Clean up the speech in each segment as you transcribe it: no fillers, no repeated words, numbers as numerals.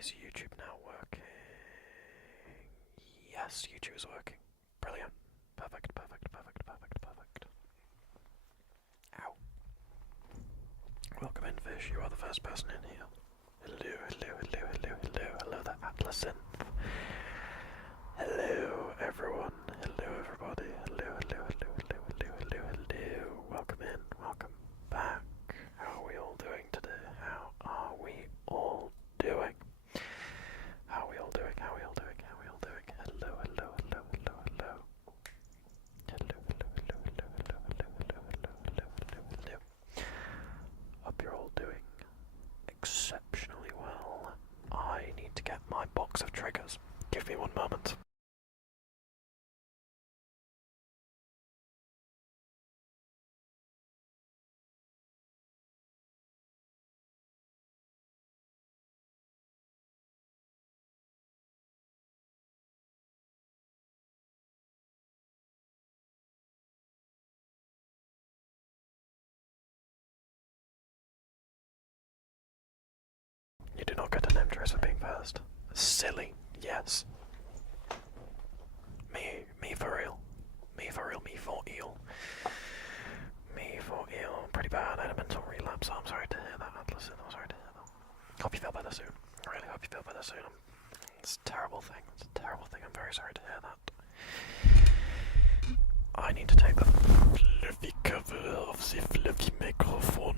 Is YouTube now working? Yes, YouTube is working. Brilliant. Perfect, perfect, perfect, perfect, perfect. Ow. Welcome in, Fish. You are the first person in here. Hello, hello, hello, hello, hello. Hello there, Atlasin. Hello, everyone. Hello, everybody. Hello, hello, hello, hello, hello, hello, hello. Welcome in. Welcome back. How are we all doing today? How are we all doing? How are we all doing? How are we all doing? How are we all doing? Hello, hello, hello, hello, hello. Hello, hello, hello, hello, hello, hello, hello, hello, hello, hello, hello. Hope you're all doing exceptionally well. I need to get my box of triggers. Give me one moment. You do not get a name choice for being first. Silly, yes. Me for real. Me for real, me for eel. Me for eel. Pretty bad. I had a mental relapse. I'm sorry to hear that, Atlas. I'm sorry to hear that. Hope you feel better soon. I really hope you feel better soon. It's a terrible thing. It's a terrible thing. I'm very sorry to hear that. I need to take the fluffy cover of the fluffy microphone.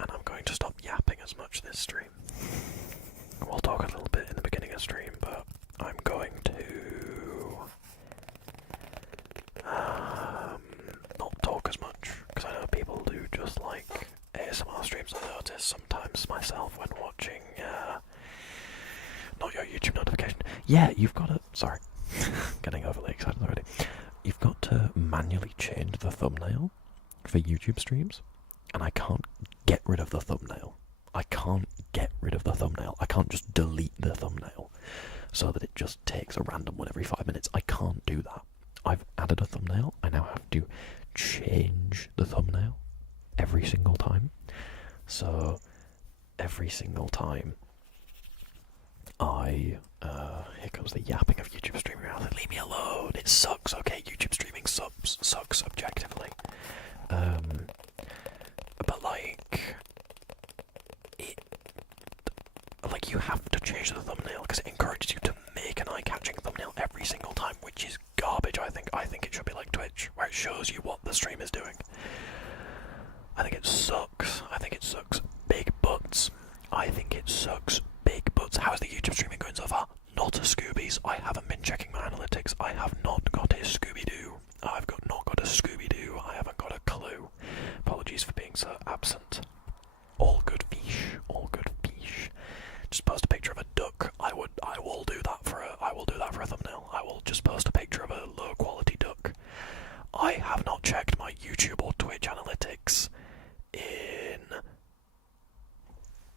And I'm going to stop yapping as much this stream. We'll talk a little bit in the beginning of stream, but I'm going to not talk as much, because I know people do just like ASMR streams. I notice sometimes myself when watching, not your YouTube notification. Yeah, you've got to, sorry, getting overly excited already. You've got to manually change the thumbnail for YouTube streams, and I can't get rid of the thumbnail. I can't get rid of the thumbnail. I can't just delete the thumbnail so that it just takes a random one every 5 minutes. I can't do that. I've added a thumbnail. I now have to change the thumbnail every single time. So every single time here comes the yapping of YouTube streaming around. Leave me alone. It sucks. Okay, YouTube streaming sucks objectively. But like you have to change the thumbnail because it encourages you to make an eye-catching thumbnail every single time, which is garbage. I think it should be like Twitch, where it shows you what the stream is doing. I think it sucks. I think it sucks big butts. I think it sucks big butts. How is the YouTube streaming going so far? Not a Scoobies. I haven't been checking my analytics. I have not got a Scooby-Doo. Not got a Scooby-Doo. I haven't got a clue. Apologies for being so absent. All good fish. All good fish. Just post a picture of a duck. I will do that for a thumbnail. I will just post a picture of a low quality duck. I have not checked my YouTube or Twitch analytics in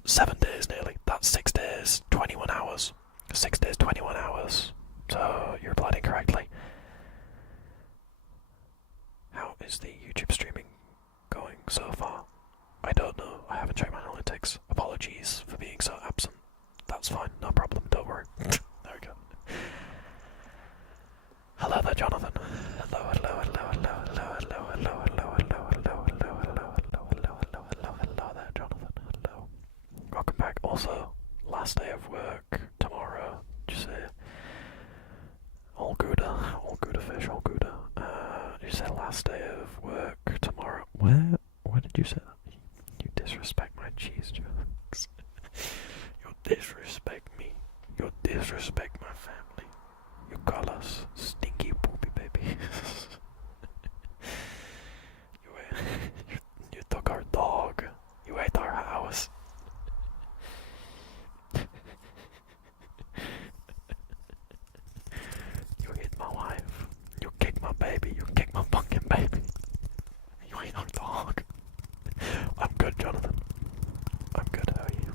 7 days nearly. That's 6 days, 21 hours. 6 days, 21 hours. So you replied incorrectly. How is the YouTube streaming going so far? I don't know. I haven't checked my analytics. Apologies for being so absent. That's fine. No problem. Don't worry. There we go. Hello there, Jonathan. Hello, hello, hello, hello, hello, hello, hello, hello, hello, hello, hello, hello, hello, hello, hello, hello, hello there, Jonathan. Hello. Welcome back. Also, last day of work tomorrow. Just say all good fish, all good. You say last day of work tomorrow. Where did you say that? You disrespect my cheese jokes. You disrespect me. You disrespect my family. You call us stinky poopy baby. you took our dog. You ate our house. You hit my wife. You kicked my baby. You kicked my fucking baby. You ate our dog. I'm good, Jonathan. I'm good. How are you?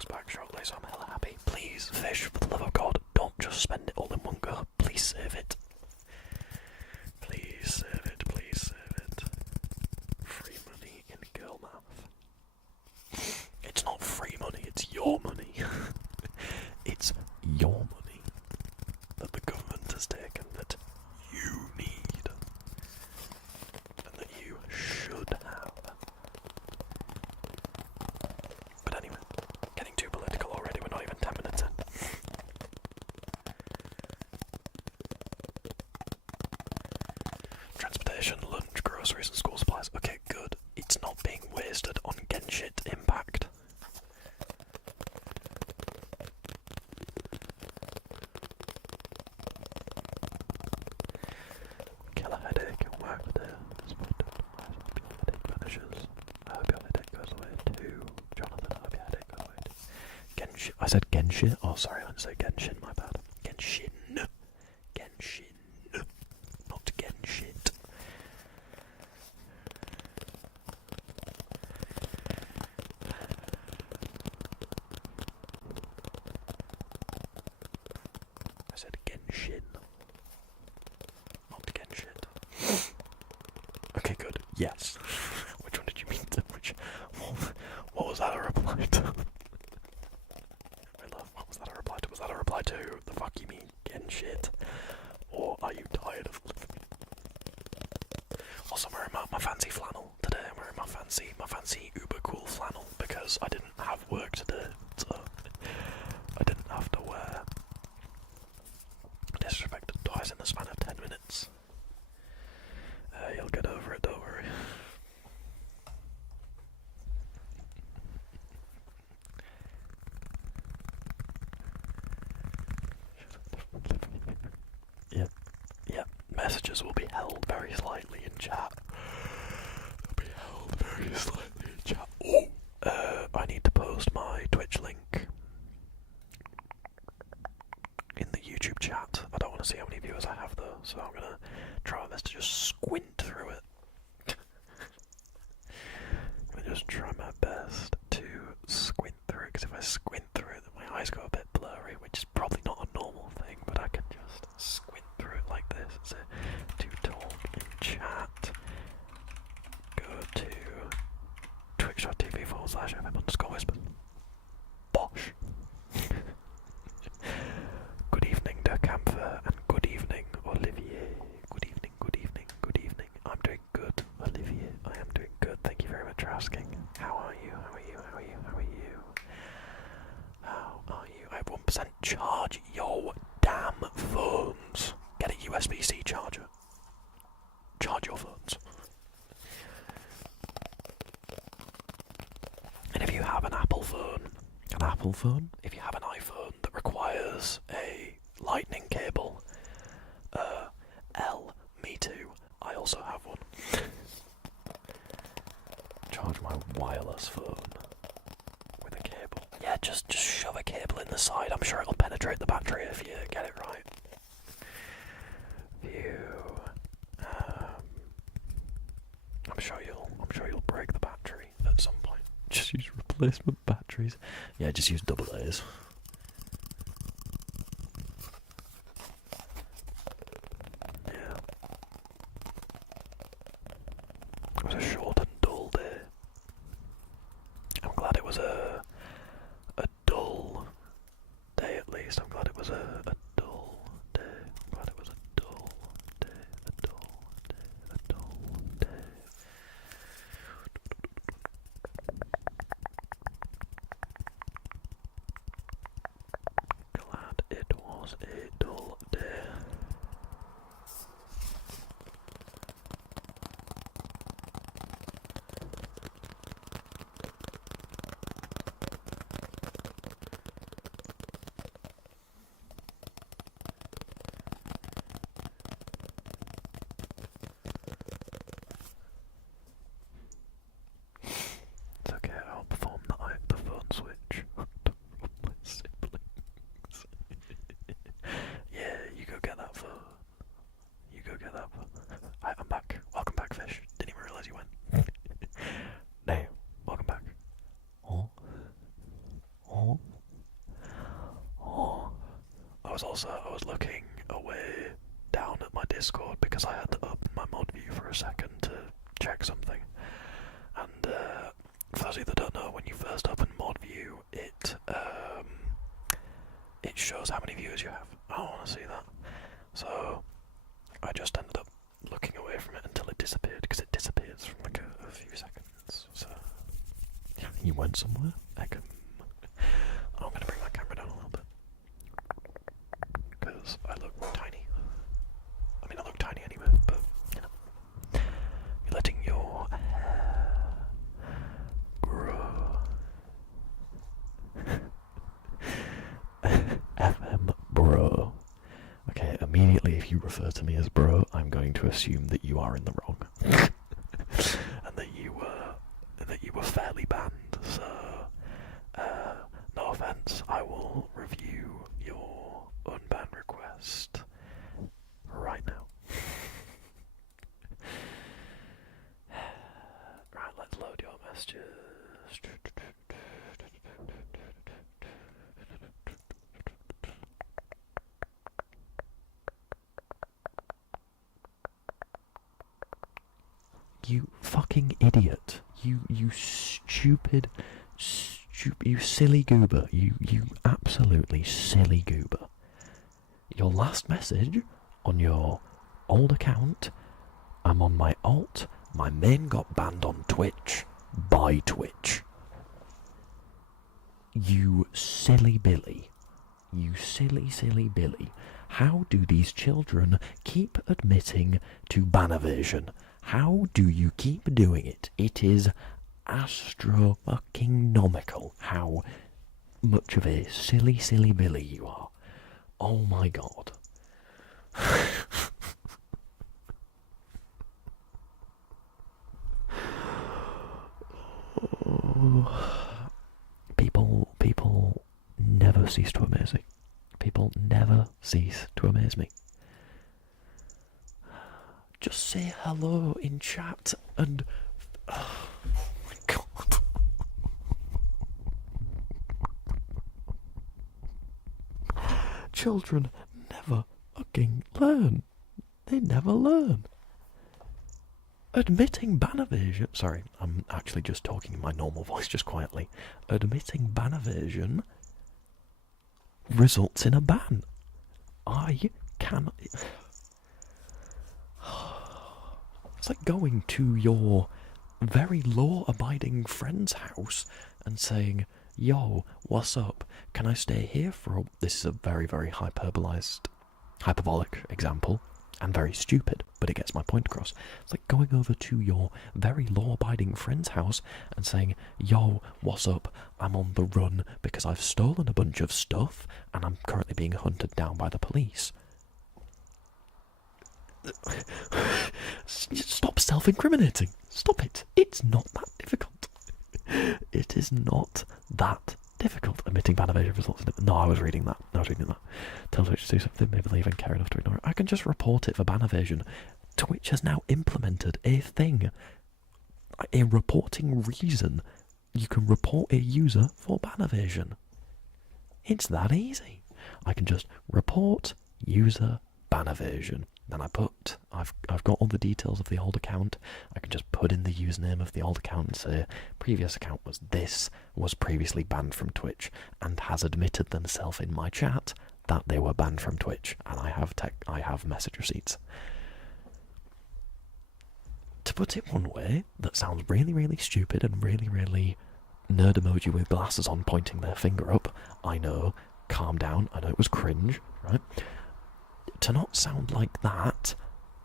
Xbox back shortly, so I'm hella happy. Please, Fish, for the love of God, don't just spend it all in one go. Please save it. Please save it, please save it. Free money in girl math. It's not free money, it's your money. It's your money that the government has taken that you need and that you should have. But anyway, getting too political already, we're not even 10 minutes in. Transportation, lunch, groceries and school supplies. Okay, good. It's not being wasted on Genshin Impact. Kill a headache and work there. I hope your headache vanishes. I hope your headache goes away too. Jonathan, I hope your headache goes away too. Genshin. I said Genshin? Oh, sorry, I didn't say Genshin, my bad. Genshin. Genshin. Not Genshit. I said Genshin. Not Genshit. Okay, good. Yes. Which one did you mean to? What was that a reply to? What was that a reply to? Was that a reply to the fuck you mean Genshit? Or are you tired of living? Also, I'm wearing my fancy flannel today. I'm wearing my fancy uber cool flannel because I didn't have work today, so I didn't have to wear disrespected twice in the span of 10 minutes. You'll get over it, don't worry. Yep. Messages will be held very slightly in chat. They'll be held very slightly in chat. I need to post my Twitch link in the YouTube chat. I don't want to see how many viewers I have though, so I'm gonna try my best to just squint through it. I'm gonna just try my best to squint through it, because if I squint through it, then my eyes go a bit blurry, which is probably not a normal thing, but I can just squint through it like this. So, to talk in chat, go to twitch.tv/FM_whispers. Bosh. Good evening, De Camphor, and good evening, Olivier. Good evening, good evening, good evening. I'm doing good, Olivier. I am doing good. Thank you very much for asking. How are you? How are you? How are you? How are you? How are you? I have 1% charge. Yo, damn phones. Get a USB-C charger. Charge your phones. And if you have an Apple phone, if you have an iPhone that requires a lightning cable, me too. I also have one. Charge my wireless phone with a cable. Yeah, just shove a cable in the side. I'm sure it'll penetrate the battery if you get it right. I'm sure you'll break the battery at some point. Just use replacement batteries. Yeah, just use AA's. Yeah. It was a short and dull day. I'm glad it was a dull day at least. I'm glad it was a dull day. I'm glad it was a dull day. A dull day. A dull day. Glad it was a dull day. It's okay, I'll perform the phone switch to my siblings. Yeah, you go get I was looking away down at my Discord because I had to open my mod view for a second to check something. And for those of you that don't know, when you first open mod view, it shows how many viewers you have. I don't want to see that. So I just ended up looking away from it until it disappeared, because it disappears from like a few seconds. So yeah, you went somewhere? I'm going to bring my camera down a little bit, because I look tiny. I mean, I look tiny anyway, but you know, you're letting your hair grow. FM bro. Okay, immediately if you refer to me as bro, I'm going to assume that you are in the wrong. And that you were fairly banned, so no offense, I will review your unban request right now. Right, let's load your messages. You fucking idiot. You stupid, you silly goober. You absolutely silly goober. Your last message on your old account, I'm on my alt, my main got banned on Twitch, by Twitch. You silly Billy. You silly Billy. How do these children keep admitting to ban evasion? How do you keep doing it? It is astro-fucking-nomical how much of a silly Billy you are. Oh my god. People never cease to amaze me. People never cease to amaze me. Just say hello in chat and... Oh my god. Children never fucking learn. They never learn. Admitting ban evasion... Sorry, I'm actually just talking in my normal voice, just quietly. Admitting ban evasion results in a ban. I cannot... It's like going to your very law-abiding friend's house and saying, yo, what's up? Can I stay here for This is a very, very hyperbolic example, and very stupid, but it gets my point across. It's like going over to your very law-abiding friend's house and saying, yo, what's up? I'm on the run because I've stolen a bunch of stuff and I'm currently being hunted down by the police. Stop self-incriminating. Stop it. It's not that difficult. It is not that difficult. Admitting ban evasion results in it. No, I was reading that. Tell Twitch to do something they believe and care enough to ignore it. I can just report it for ban evasion. Twitch has now implemented a thing. A reporting reason. You can report a user for ban evasion. It's that easy. I can just report user ban evasion. Then I've got all the details of the old account. I can just put in the username of the old account and say, previous account was this, was previously banned from Twitch, and has admitted themselves in my chat that they were banned from Twitch, and I have message receipts. To put it one way, that sounds really, really stupid and really, really nerd emoji with glasses on pointing their finger up. I know, calm down, I know it was cringe, right? To not sound like that,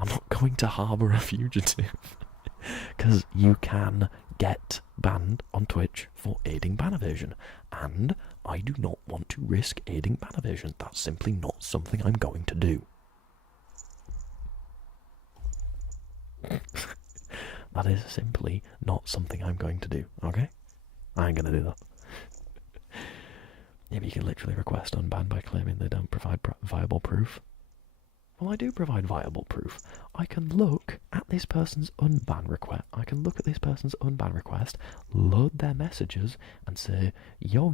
I'm not going to harbour a fugitive. Because you can get banned on Twitch for aiding ban evasion. And I do not want to risk aiding ban evasion. That's simply not something I'm going to do. That is simply not something I'm going to do, okay? I ain't going to do that. Maybe you can literally request unban by claiming they don't provide viable proof. Well, I do provide viable proof. I can look at at this person's unban request. I can look at this person's unban request, load their messages, and say, yo,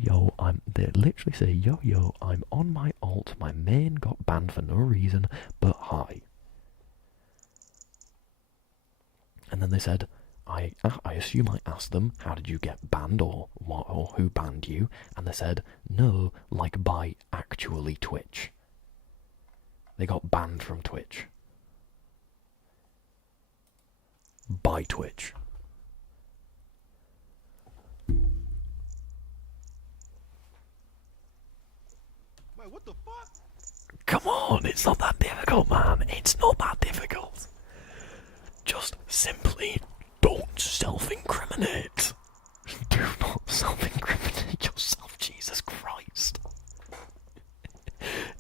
they literally say, yo, I'm on my alt, my main got banned for no reason, but hi. And then they said, I assume I asked them, how did you get banned, or what, or who banned you? And they said, no, like by actually Twitch. They got banned from Twitch. By Twitch. Wait, what the fuck? Come on, it's not that difficult, man. It's not that difficult. Just simply don't self-incriminate. Do not self-incriminate yourself, Jesus Christ.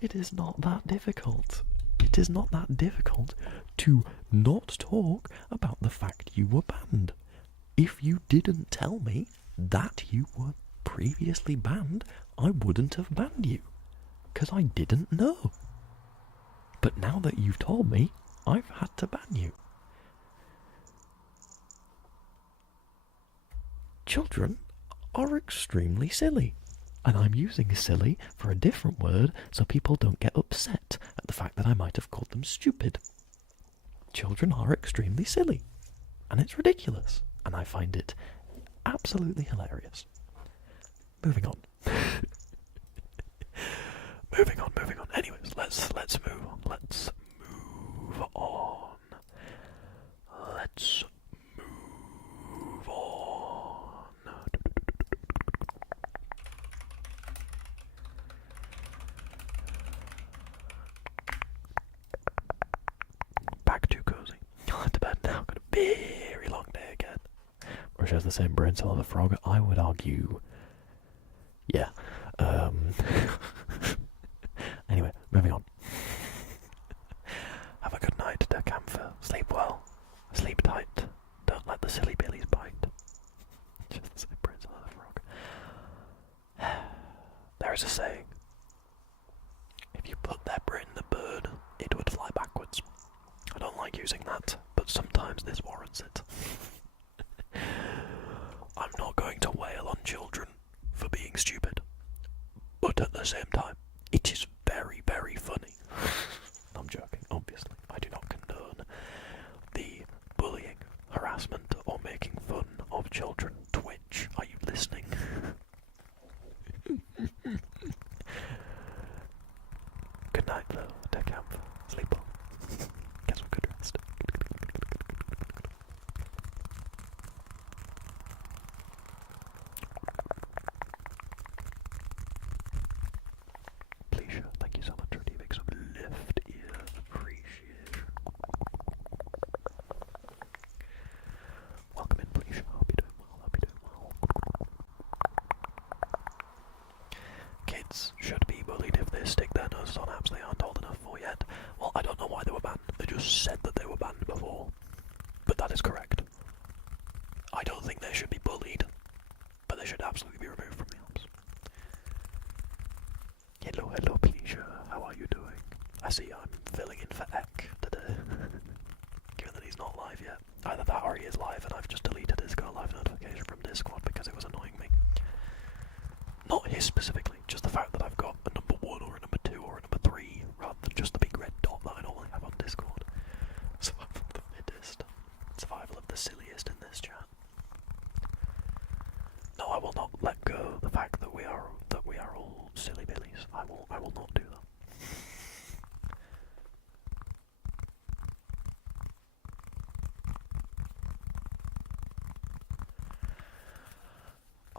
It is not that difficult. It is not that difficult to not talk about the fact you were banned. If you didn't tell me that you were previously banned, I wouldn't have banned you. Because I didn't know. But now that you've told me, I've had to ban you. Children are extremely silly. And I'm using silly for a different word so people don't get upset at the fact that I might have called them stupid. Children are extremely silly. And it's ridiculous. And I find it absolutely hilarious. Moving on. Moving on. Anyways, let's move on. Let's move on. Back to cozy. To bed now. Got a very long day again. Or she has the same brain cell of a frog. I would argue. Yeah. Anyway, moving on. Have a good night, Decamphor. Sleep well. Sleep tight. Don't let the silly billies bite. Just the same brain cell of a frog. There is a saying. If you put that brain in the bird, it would fly backwards. I don't like using that, but sometimes this warrants it. I'm not going to wail on children for being stupid, but at the same time, it is very, very funny. I'm joking, obviously. I do not condone the bullying, harassment, or making fun of children. Twitch, are you listening? Good night, though, Decamp. Sleep well. Get some good rest. Pleasure, thank you so much for leaving some left ear appreciation. Welcome in, Pleasure. Hope you're doing well. Kids should be bullied if they stick their noses on apps they aren't old enough for yet. Well, I don't know why they were banned. They just said that they were banned before. But that is correct. I don't think they should be bullied, but they should absolutely be removed from the apps. Hello, Pleasure. How are you doing? I see I'm filling in for Eck today. Given that he's not live yet. Either that or he is live and I've just deleted his go live notification from Discord because it was annoying me. Not his specifically, just the fact that I've got a number 1 or a number 2 or a number 3 rather than just the big red dot that I normally have on Discord. Survival of the fittest. Survival of the silliest in this chat. No, I will not let go the fact that we are all silly billies. I will not do that.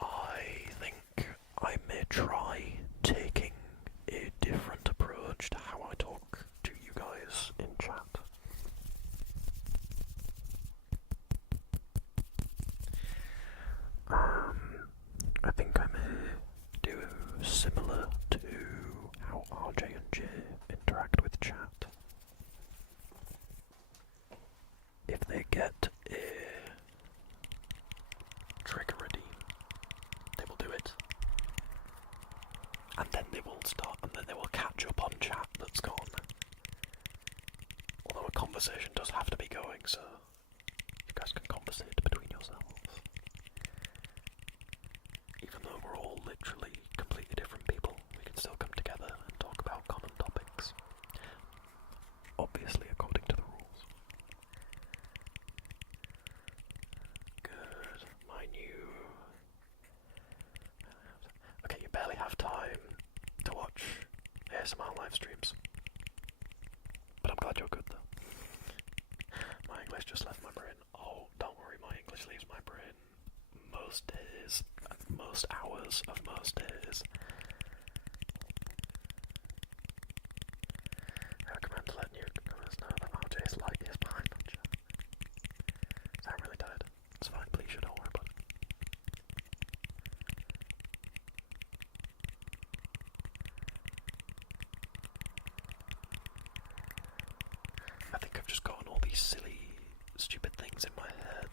I think I may try taking a different approach to how I talk to you guys in chat. I think I may do similar to how RJ and J interact with chat. If they get a trigger ready, they will do it. And then they will start, and then they will catch up on chat that's gone. Although a conversation does have to be going, so guys can conversate between yourselves. Even though we're all literally completely different people, we can still come together and talk about common topics. Obviously according to the rules. Good. My new... Okay, you barely have time to watch ASMR live streams. But I'm glad you're good though. My English just left my brain. Oh, don't worry, my English leaves my brain most days, most hours of most days. I recommend letting newcomers know that RJ's light is behind on chat. So I'm really tired. It's fine, please, don't worry about it. I think I've just gotten all these silly, stupid things in my head.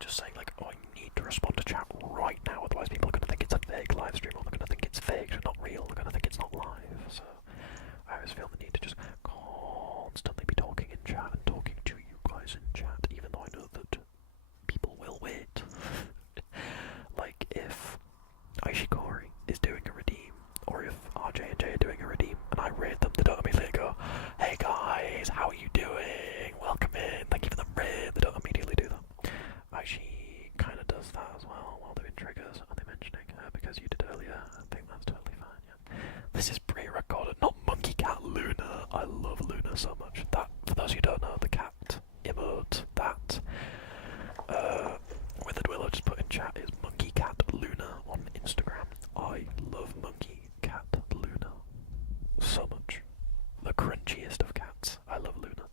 Just saying like, oh, I need to respond to chat right now, otherwise people are going to think it's a fake live stream, or they're going to think it's fake, not real, they're going to think it's not live. So I always feel the need to just constantly be talking in chat and talking to you guys in chat, even though I know that people will wait. Like if Aishikori is doing a redeem, or if RJ and Jay are doing a redeem, and I raid them, they don't immediately go, hey guys, how are you doing? Welcome in, thank you for the raid. They don't immediately do that. Aishi kind of does that as well while doing triggers. Are they mentioning her because you did earlier? I think that's totally fine, yeah. This is pre-recorded, not Monkey Cat Luna. I love Luna so much. That, for those who don't know, the cat emote that Withered Willow just put in chat is Monkey Cat Luna on Instagram. I love Monkey Cat Luna so much. The crunchiest of cats. I love Luna.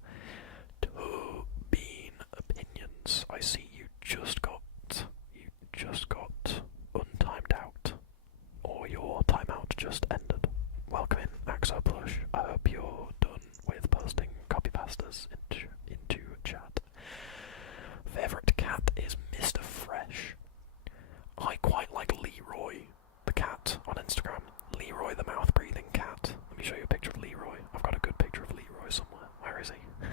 To Bean Opinions. I see you just got untimed out, or your timeout just ended. Welcome in, Axo Plush. I hope you're done with posting copy pastas into chat. Favorite cat is Mr. Fresh. I quite like Leroy, the cat on Instagram. Leroy, the mouth-breathing cat. Let me show you a picture of Leroy. I've got a good picture of Leroy somewhere. Where is he?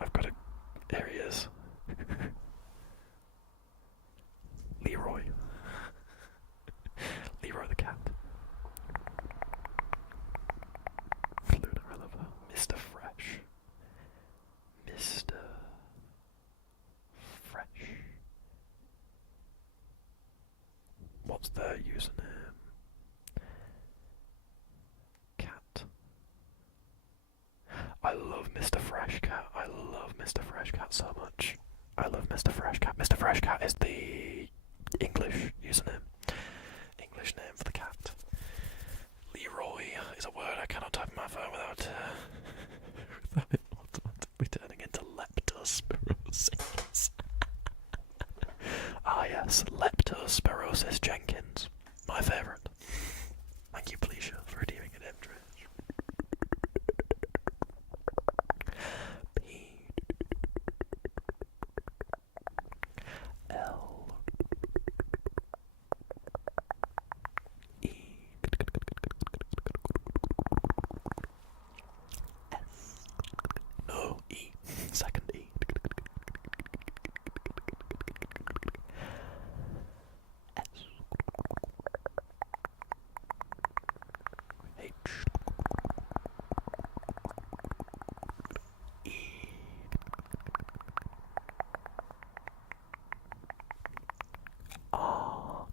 I've got a... There he is. Leroy. Leroy the cat. Luna, I love her. Mr. Fresh. Mr. Fresh. What's their username? Cat. I love Mr. Fresh Cat. I love Mr. Fresh Cat so much. I love Mr. Fresh Cat. Mr. Fresh Cat is the English username. English name for the cat. Leroy is a word I cannot type in my phone without it automatically turning into leptospirosis. Ah yes, Leptospirosis Jenkins. My favourite. Thank you, Felicia, for redeeming an M-Trash. P L E S. No, E. Second E. S. H. E. R.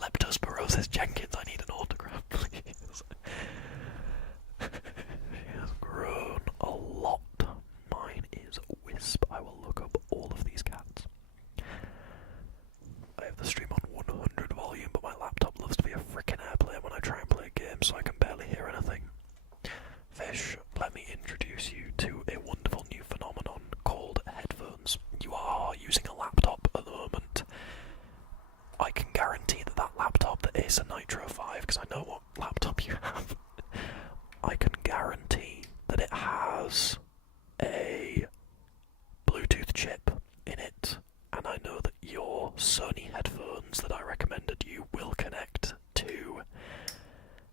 Leptospirosis Jenkins, I need an autograph, please. She has grown a lot. Mine is Wisp. I will look up all of these cats. I have the stream on 100 volume, but my laptop loves to be a frickin' airplane when I try and play games, so I can barely hear anything. Fish, let me introduce you to a wonderful new phenomenon called headphones. You are using a laptop at the moment. I can guarantee that that laptop, the Acer Nitro 5, because I know what laptop you have, I can guarantee that it has a Bluetooth chip in it, and I know that your Sony headphones that I recommended you will connect to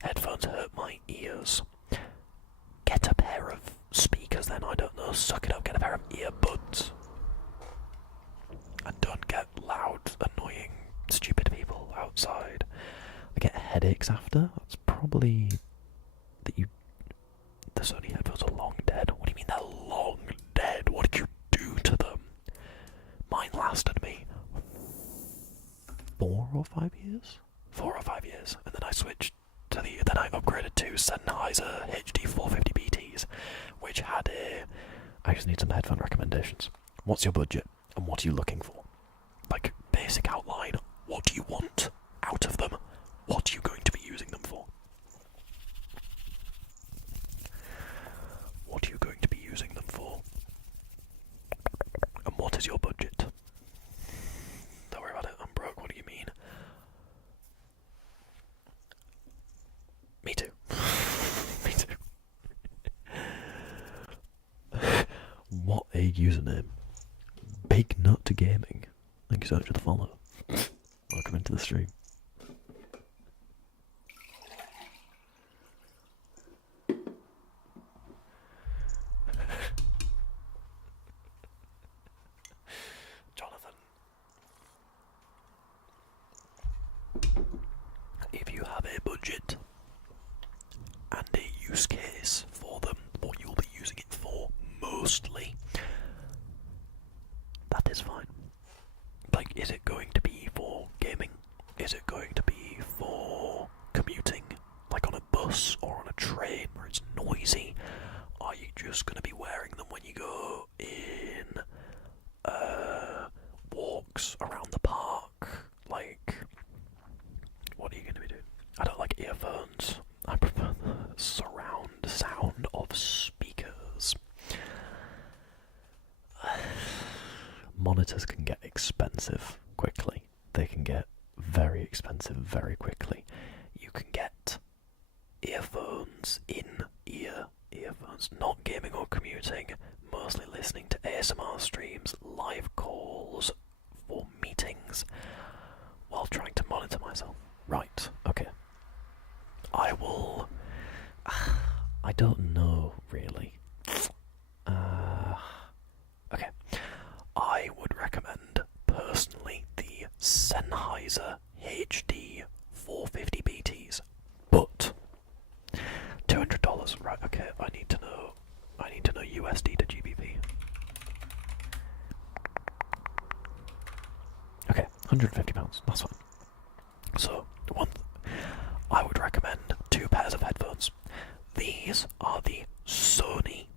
Headphones Hurt My Ears. know, suck it up, get a pair of earbuds. And don't get loud, annoying, stupid people outside. I get headaches after. That's probably that you. The Sony headphones are long dead. What do you mean they're long dead? What did you do to them? Mine lasted me 4 or 5 years. 4 or 5 years, and then I switched to then I upgraded to Sennheiser HD 450 BTs, which had a. I just need some headphone recommendations. What's your budget, and what are you looking for? Like, basic outline. What do you want out of them? What are you going to be using them for? What are you going to be using them for? And what is your budget? Don't worry about it, I'm broke, what do you mean? Me too. Me too. What a username. Big Nut to Gaming. Thank you so much for the follow. Welcome into the stream. Jonathan, if you have a budget and a use case for them, what you'll be using it for mostly, that is fine. Like, is it going to be for gaming? Is it going to be for commuting, like on a bus or on a train where it's noisy? Are you just going to be wearing them when you go in walks around the park? Like, what are you going to be doing? I don't like earphones. I prefer the surround sound of speakers. Monitors can get expensive quickly. They can get very expensive very quickly. You can get earphones, in-ear earphones, not gaming or commuting, mostly listening to ASMR streams, live calls, for meetings, while trying to monitor myself. Right, okay. I will... I don't know, really. Okay. I would recommend, personally, the Sennheiser HD 450 BTs, but $200. Right, okay, I need to know USD to GBP. Okay, £150, that's fine. So, I would recommend 2 pairs of headphones. These are the Sony.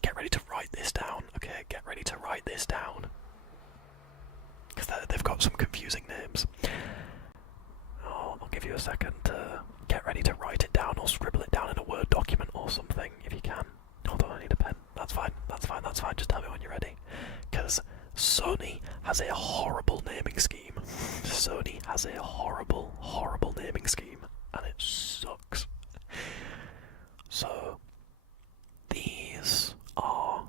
Get ready to write this down, okay? Get ready to write this down. Because they've got some confusing names. Oh, I'll give you a second to get ready to write it down or scribble it down in a Word document or something, if you can. Hold on, I need a pen. That's fine. Just tell me when you're ready. Because Sony has a horrible naming scheme. Sony has a horrible, horrible naming scheme. And it sucks. So, these are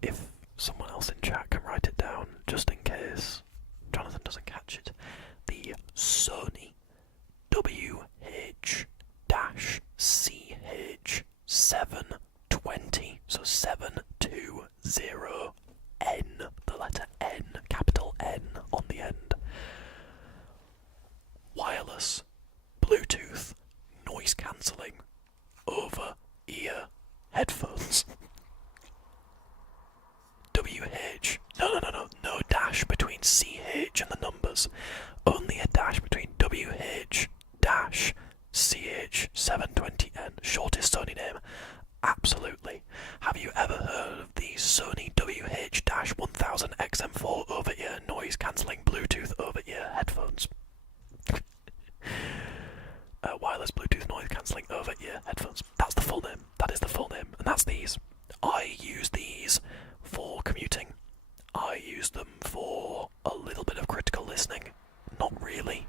if someone else in chat can write it down, just in case Jonathan doesn't catch it, the Sony WH-CH720, so 720N, the letter N, capital N on the end. Wireless, Bluetooth, noise cancelling, over-ear headphones. WH, no dash between CH and the numbers. Only a dash between WH dash CH720N. Shortest Sony name. Absolutely. Have you ever heard of the Sony WH-1000 XM4 over-ear noise cancelling Bluetooth over-ear headphones? Wireless Bluetooth noise cancelling over-ear headphones. That's the full name. That is the full name. And that's these. I use these for commuting. I use them for a little bit of critical listening. Not really.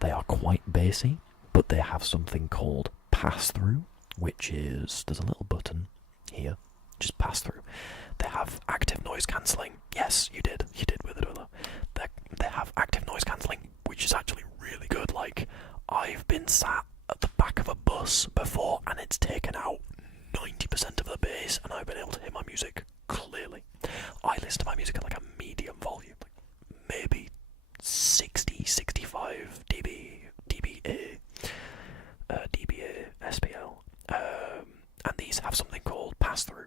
They are quite bassy, but they have something called pass-through, which is, there's a little button here, just pass through. They have active noise cancelling. Yes, you did with it, Willow. They have active noise cancelling, which is actually really good. Like, I've been sat at the back of a bus before and it's taken out 90% of the bass and I've been able to hear my maybe 60, 65 dBA SPL. And these have something called pass-through.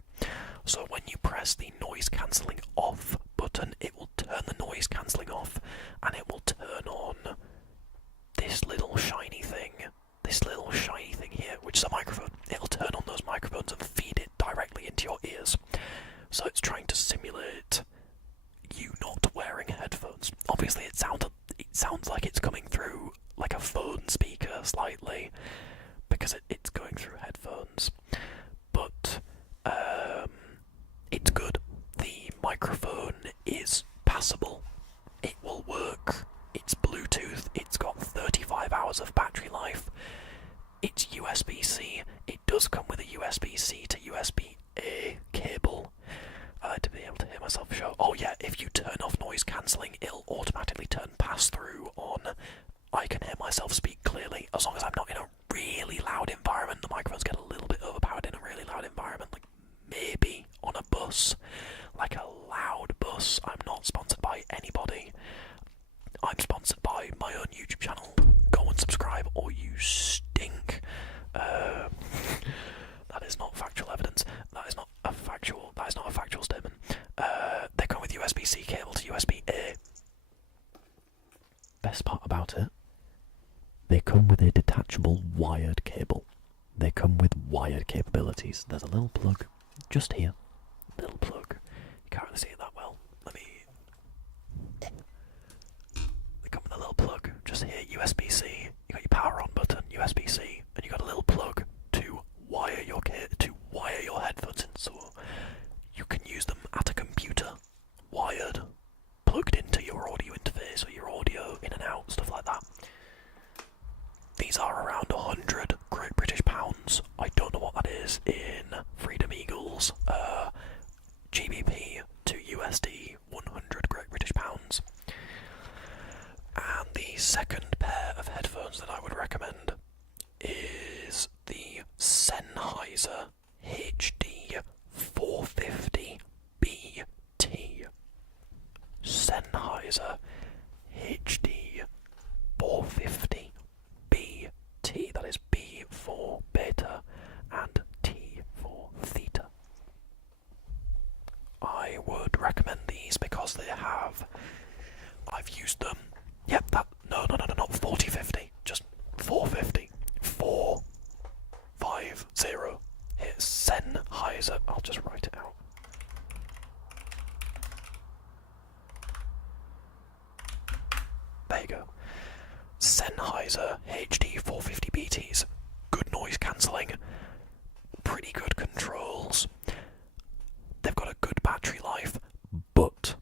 So when you press the noise cancelling off button, it will turn the noise cancelling off, and it will turn on this little shiny thing here, which is a microphone. It'll turn on those microphones and feed it directly into your ears. So it's trying to simulate you not wearing headphones. Obviously it sounds like it's coming through like a phone speaker slightly, because it's going through headphones. But it's good. The microphone is passable. It will work. It's Bluetooth. It's got 35 hours of battery life. It's USB-C. It does come with a USB-C to USB-A cable. To be able to hear myself show. Oh yeah, if you turn off noise cancelling, it'll automatically turn pass-through on. I can hear myself speak clearly, as long as I'm not in a really loud environment. The microphones get a little bit overpowered in a really loud environment, like maybe on a bus, like a loud bus. I'm not sponsored by anybody. I'm sponsored by my own YouTube channel. Go and subscribe, or you stink. That is not factual evidence. That is not a factual statement. They come with USB-C cable to USB-A. Best part about it, they come with a detachable wired cable. They come with wired capabilities. There's a little plug just here. Little plug. You can't really see it that well. They come with a little plug just here, USB-C. You got your power on button, USB-C, and you got a little plug to wire your headphones in, so you can use them at a computer, wired, plugged into your audio interface or your audio in and out, stuff like that. These are around 100 Great British pounds. I don't know what that is in Freedom Eagles. GBP to USD, 100 Great British pounds. And the second pair of headphones that I would recommend is the Sennheiser HD 450 BT. Sennheiser HD 450 BT. That is B for beta and T for theta. I would recommend these because I've used them. Yep, not 4050, just 450. 450. Here's Sennheiser. I'll just write it out. There you go. Sennheiser HD 450 BTs. Good noise cancelling. Pretty good controls. They've got a good battery life, but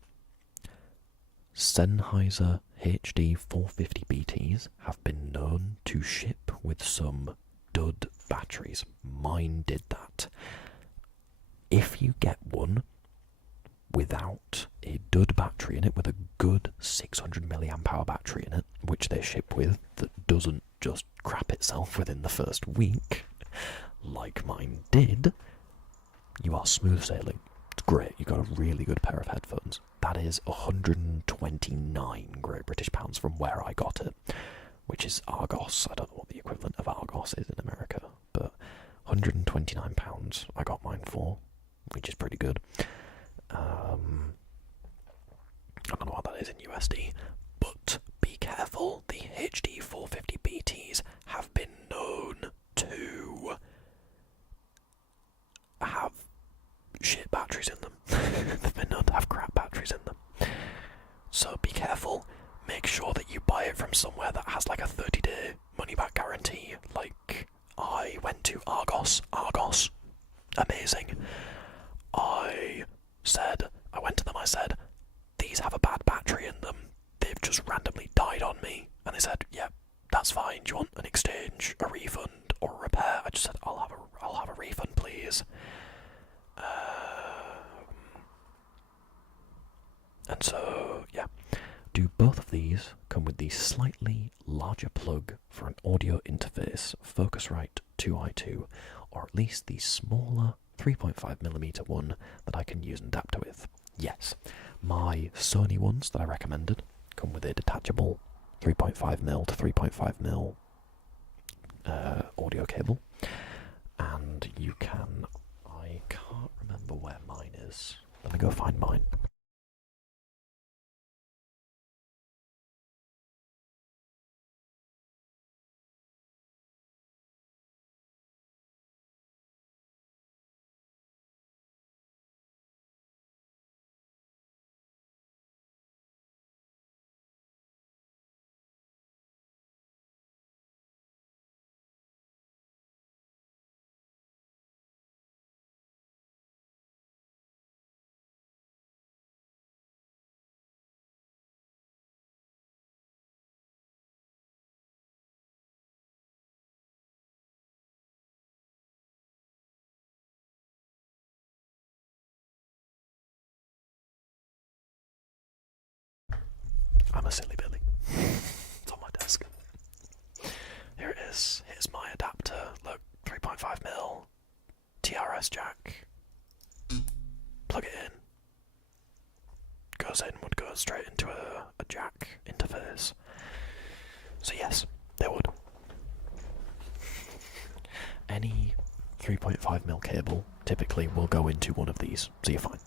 Sennheiser HD 450 BTs have been known to ship with some dud batteries. Mine did that. If you get one without a dud battery in it, with a good 600 milliamp hour battery in it, which they ship with, that doesn't just crap itself within the first week, like mine did, you are smooth sailing. It's great. You got a really good pair of headphones. That is 129 Great British pounds from where I got it, which is Argos. I don't know what the equivalent of Argos is in America, but 129 pounds I got mine for, which is pretty good. I don't know what that is in USD, but be careful. The HD 450 BTs have been known to have shit batteries in them. They've been known to have crap batteries in them. So be careful. Make sure that you buy it from somewhere that has like a 30-day money-back guarantee. Like, I went to Argos. Argos, amazing. I went to them, I said, these have a bad battery in them. They've just randomly died on me. And they said, yeah, that's fine. Do you want an exchange, a refund, or a repair? I just said, I'll have a refund, please. And so, yeah. Do both of these come with the slightly larger plug for an audio interface, Focusrite 2i2, or at least the smaller 3.5mm one that I can use an adapter with? Yes, my Sony ones that I recommended come with a detachable 3.5mm to 3.5mm audio cable, and you can. I can't remember where mine is. Let me go find mine. I'm a silly Billy. It's on my desk. Here it is. Here's my adapter. Look, 3.5mm TRS jack. Plug it in. Goes in, would go straight into a jack interface. So yes, they would. Any 3.5mm cable typically will go into one of these, so you're fine.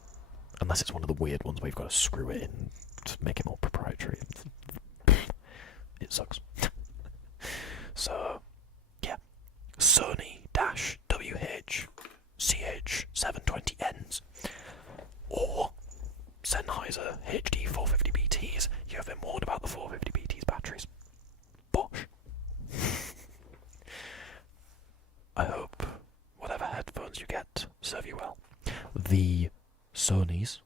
Unless it's one of the weird ones where you've got to screw it in to make it more proprietary. It sucks. So, yeah. Sony-WH-CH720Ns or Sennheiser HD 450BTs. You have been warned about the 450BT's batteries. Bosh. I hope whatever headphones you get serve you well. The Sonys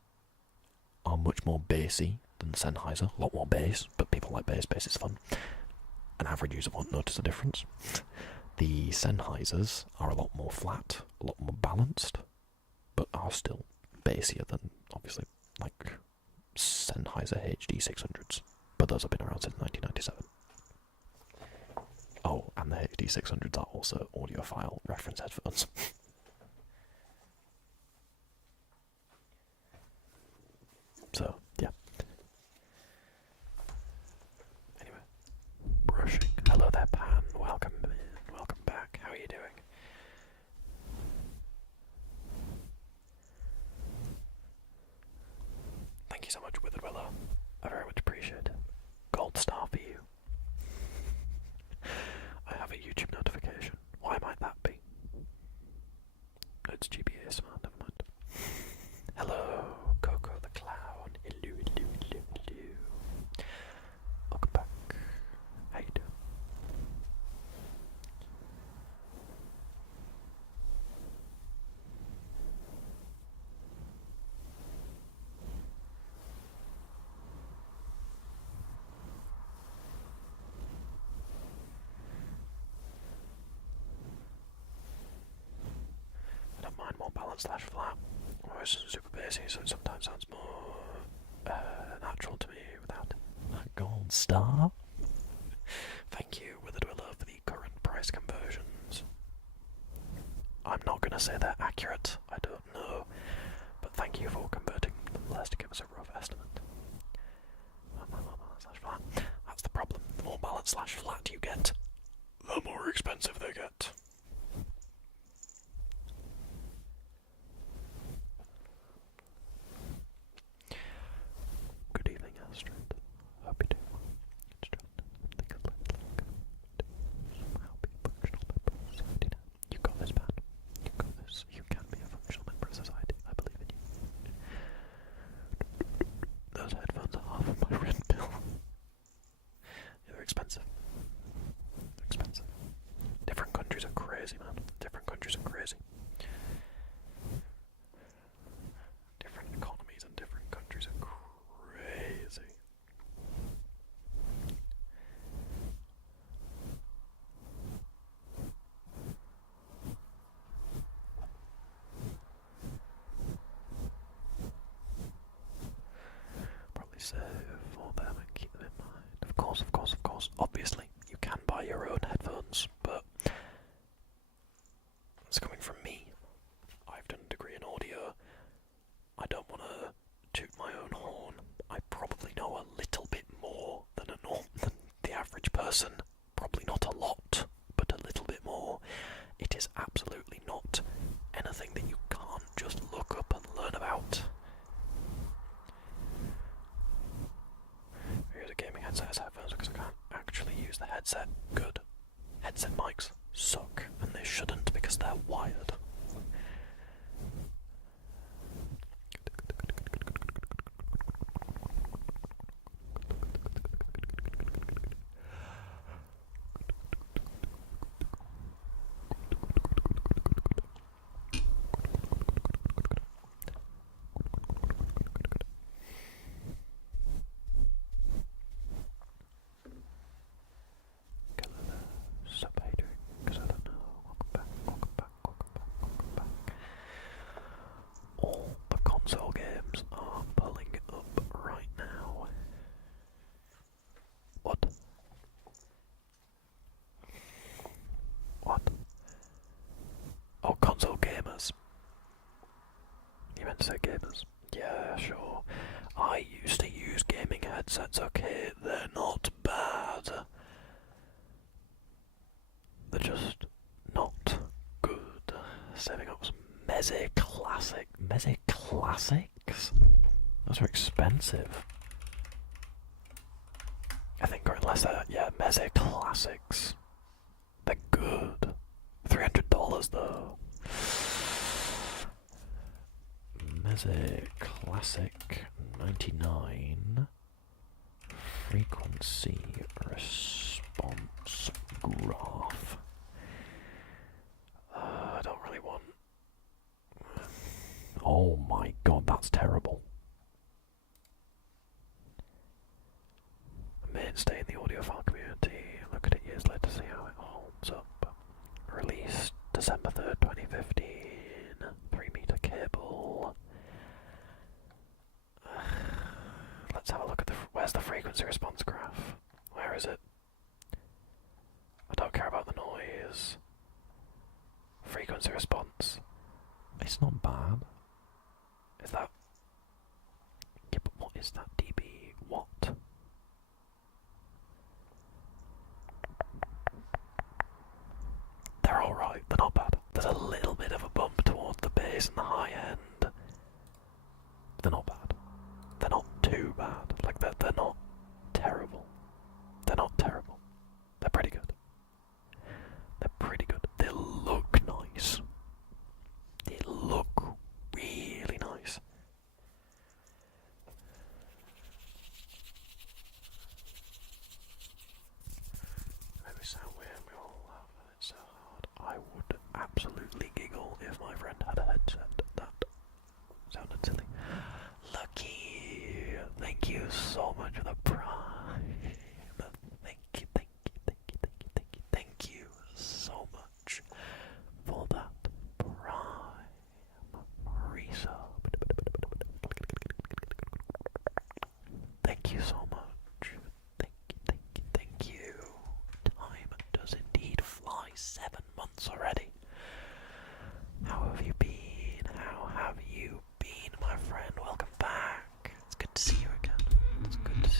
are much more bassy than Sennheiser, a lot more bass, but people like bass. Bass is fun. An average user won't notice a difference. The Sennheisers are a lot more flat, a lot more balanced, but are still bassier than, obviously, like Sennheiser HD 600s. But those have been around since 1997. Oh, and the HD 600s are also audiophile reference headphones. So, yeah. Anyway, brushing. Hello there, Pan. Welcome in. Welcome back. How are you doing? Thank you so much, Withered Willow. I very much appreciate it. Gold star for you. I have a YouTube notification. Why might that be? It's GBA Smart, never mind. Hello, Coco the Clown. Hello, hello, hello, hello. Welcome back. How you doing? I don't mind more balanced / flat. Or it's super bassy, so it sometimes sounds more natural to me without a gold star. Thank you, Withered Willow, for the current price conversions. I'm not going to say they're accurate, I don't know, but thank you for converting them nonetheless to give us a rough estimate. That's the problem. The more balanced / flat you get, the more expensive they get. Good evening, Astrid. Hope you're doing well. It's just something a little somehow be a functional member of society now. You got this, man. You got this. You can be a functional member of society. I believe in you. Those headphones are half of my rent bill. They're expensive. They're expensive. Different countries are crazy, man. Different countries are crazy. Different economies and different countries are crazy. Probably save for them and keep them in mind. Of course, of course, of course. Obviously, you can buy your own headphones, but it's coming from me. I've done a degree in audio. I don't want to person, probably not a lot, but a little bit more. It is absolutely not anything that you can't just look up and learn about. Here's a gaming headset as headphones because I can't actually use the headset. Good. Headset mics suck, and they shouldn't because they're wired. Sup, how you doing? 'Cause I don't know. Welcome back, welcome back, welcome back, welcome back. All the console games are pulling up right now. What? What? Oh, console gamers. You meant to say gamers? Yeah, sure. I used to use gaming headsets, okay? They're not bad. They're just not good. Saving up some Meze Classic. Meze Classics? Those are expensive. I think, or unless they're, yeah, Meze Classics. They're good. $300 though. Meze Classic 99. Frequency response graph. I don't really want. Oh my god, that's terrible. A mainstay in the audiophile community. Look at it years later, see how it holds up. Released December 3rd, 2015. 3-meter cable. Let's have a look at where's the frequency response graph? Where is it? I don't care about the noise. Frequency response. It's not bad. Is that... Yeah, but what is that dB? What? They're alright, they're not bad. There's a little bit of a bump towards the bass and the high end. They're not bad. They're not too bad. Like, they're not terrible. They're not terrible. They're pretty good. They're pretty good. They look nice. They look really nice. Maybe sound weird, we all laugh at it so hard. I would absolutely giggle if my friend had a headset that sounded silly. Lucky, thank you so much for the prime. Thank you, thank you, thank you, thank you, thank you, thank you so much for that prime resub. Thank you so much. Thank you, thank you, thank you. Time does indeed fly. 7 months already. How have you been? How have you been, my friend? Welcome back. It's good to see you again. It's good to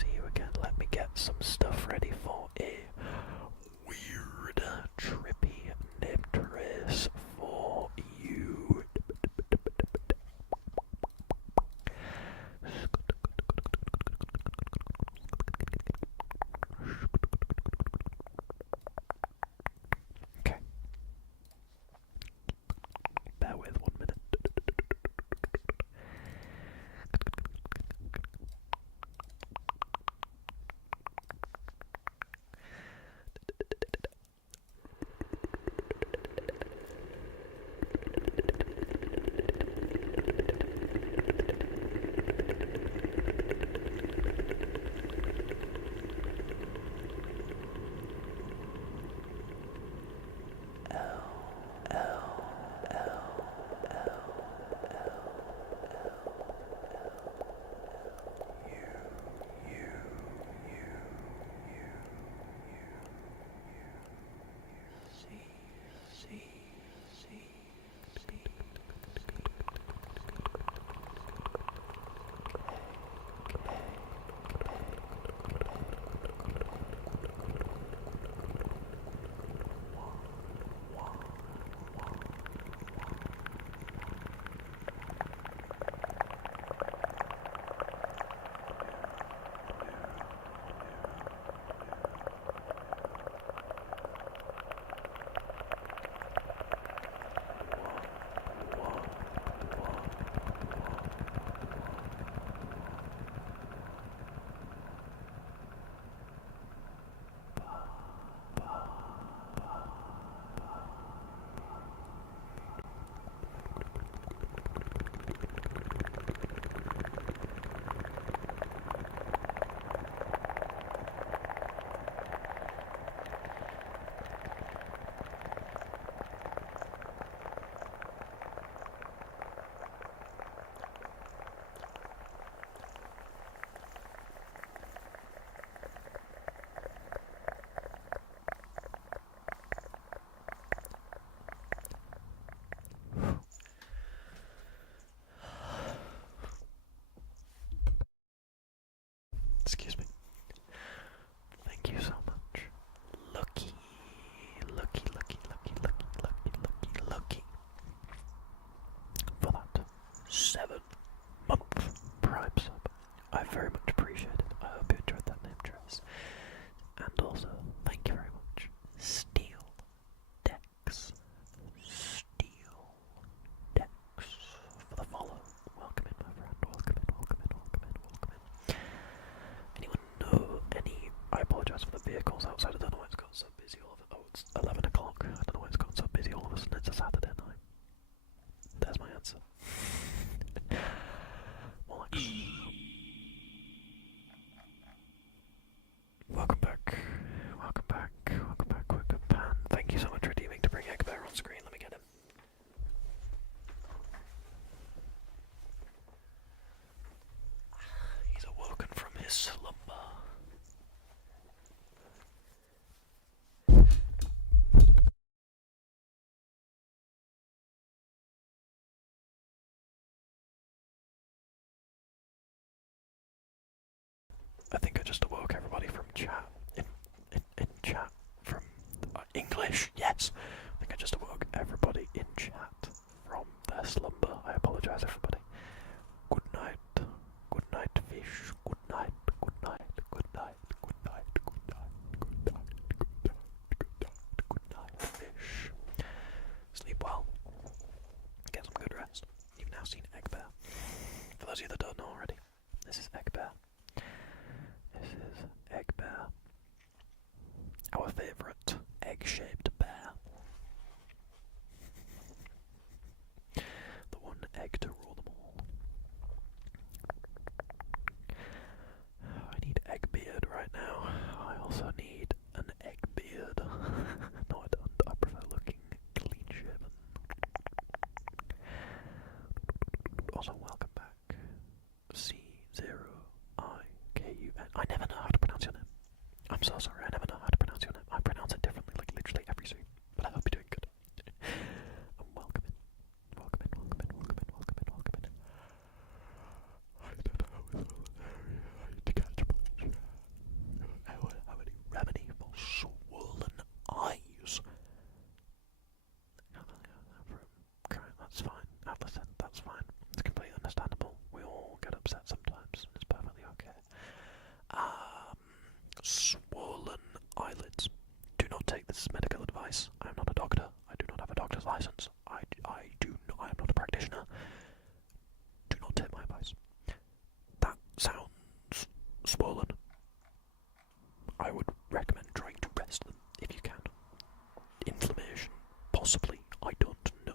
apologise for the vehicles outside. I don't know why it's got so busy all of it. Oh, it's 11 o'clock. I don't know why it's got so busy all of a sudden. It's a Saturday night. There's my answer. More like... Welcome back. Welcome back. Welcome back, Quick Pan. Thank you so much for redeeming to bring Egbert on screen. Let me get him. He's awoken from his slumber. I think I just awoke everybody from chat. In chat from English, yes. I think I just awoke everybody in chat from their slumber. I apologise, everybody. Good night. Good night, fish. Good night. Good night. Good night. Good night. Good night. Good night. Good night. Good night. Good night, fish. Sleep well. Get some good rest. You've now seen Egbert. For those of you that don't know already, this is Egbert. This is Egbert. Our favourite egg-shaped bear. The one egg to rule them all. I need egg beard right now. I also need an egg beard. No, I don't. I prefer looking clean shaven. Also, welcome back. C0IKUN. I never know how to pronounce your name. I'm so sorry, I never know how to pronounce your name. I pronounce it differently, like literally every stream. But I hope you're doing good. And welcome in. Welcome in, welcome in, welcome in, welcome in, welcome in. I don't know how I need to catch much. How many remedy for swollen eyes? That's fine. Atlas said that's fine. It's completely understandable. We all get upset sometimes. It's perfectly okay. Swollen eyelids. Do not take this as medical advice. I am not a doctor. I do not have a doctor's license. I am not a practitioner. Do not take my advice. That sounds swollen. I would recommend trying to rest them if you can. Inflammation, possibly. I don't know.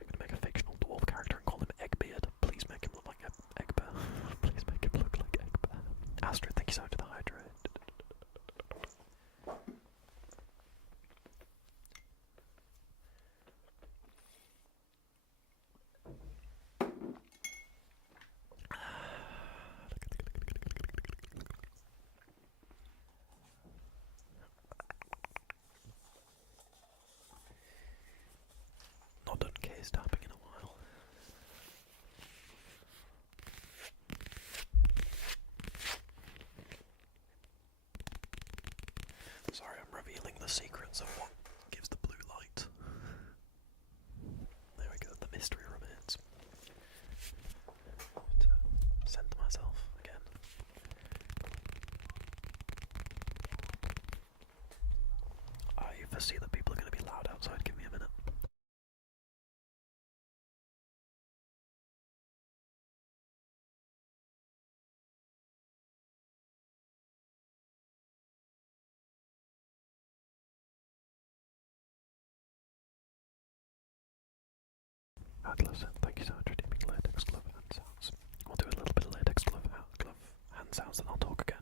I'm gonna make a fictional dwarf character and call him Eggbeard. Please make him look like Egbert. Please make him look like Egbert. Astrid, thank you so much for the hydrate. Not done case tapping in a while. Sorry, I'm revealing the secrets of what gives the blue light. There we go, the mystery remains. To center myself again. I foresee that people are going to be loud outside. Give me a minute. Atlas, thank you so much for redeeming latex glove hand sounds. I'll do a little bit of latex glove hand sounds, then I'll talk again.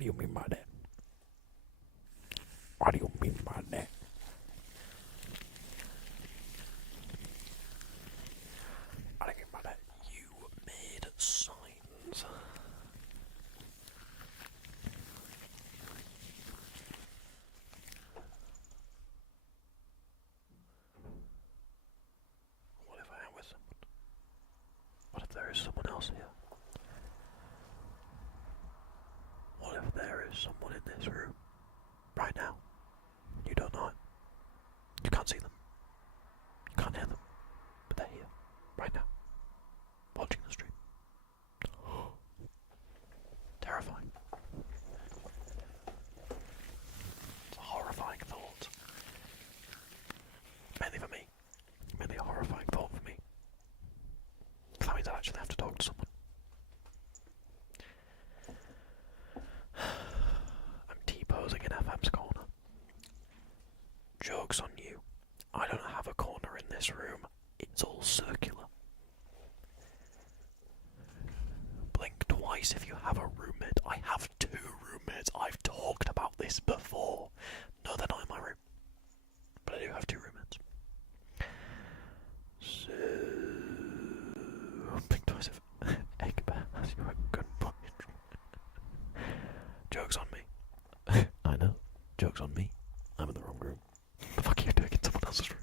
What do you mean by that? What do you mean by that? What do you mean by that? You made signs. What if I am with someone? What if there is someone else here? What if there is someone in this room right now? You don't know it. You can't see them. You can't hear them. But they're here right now, watching the stream. Terrifying. It's a horrifying thought. Mainly for me. Mainly a horrifying thought for me. That means I actually have to talk to someone. I'm T-posing in FM's corner. Joke's on you. I don't have a corner in this room. It's all circular. Blink twice if you have a roommate. I have 2 roommates. I've talked about this before. No, they're not in my room. But I do have 2 roommates. So... Blink twice if Egbert has you at gunpoint. Joke's on me. I know. Joke's on me. I'm in the wrong room. What the fuck are you doing in someone else's room?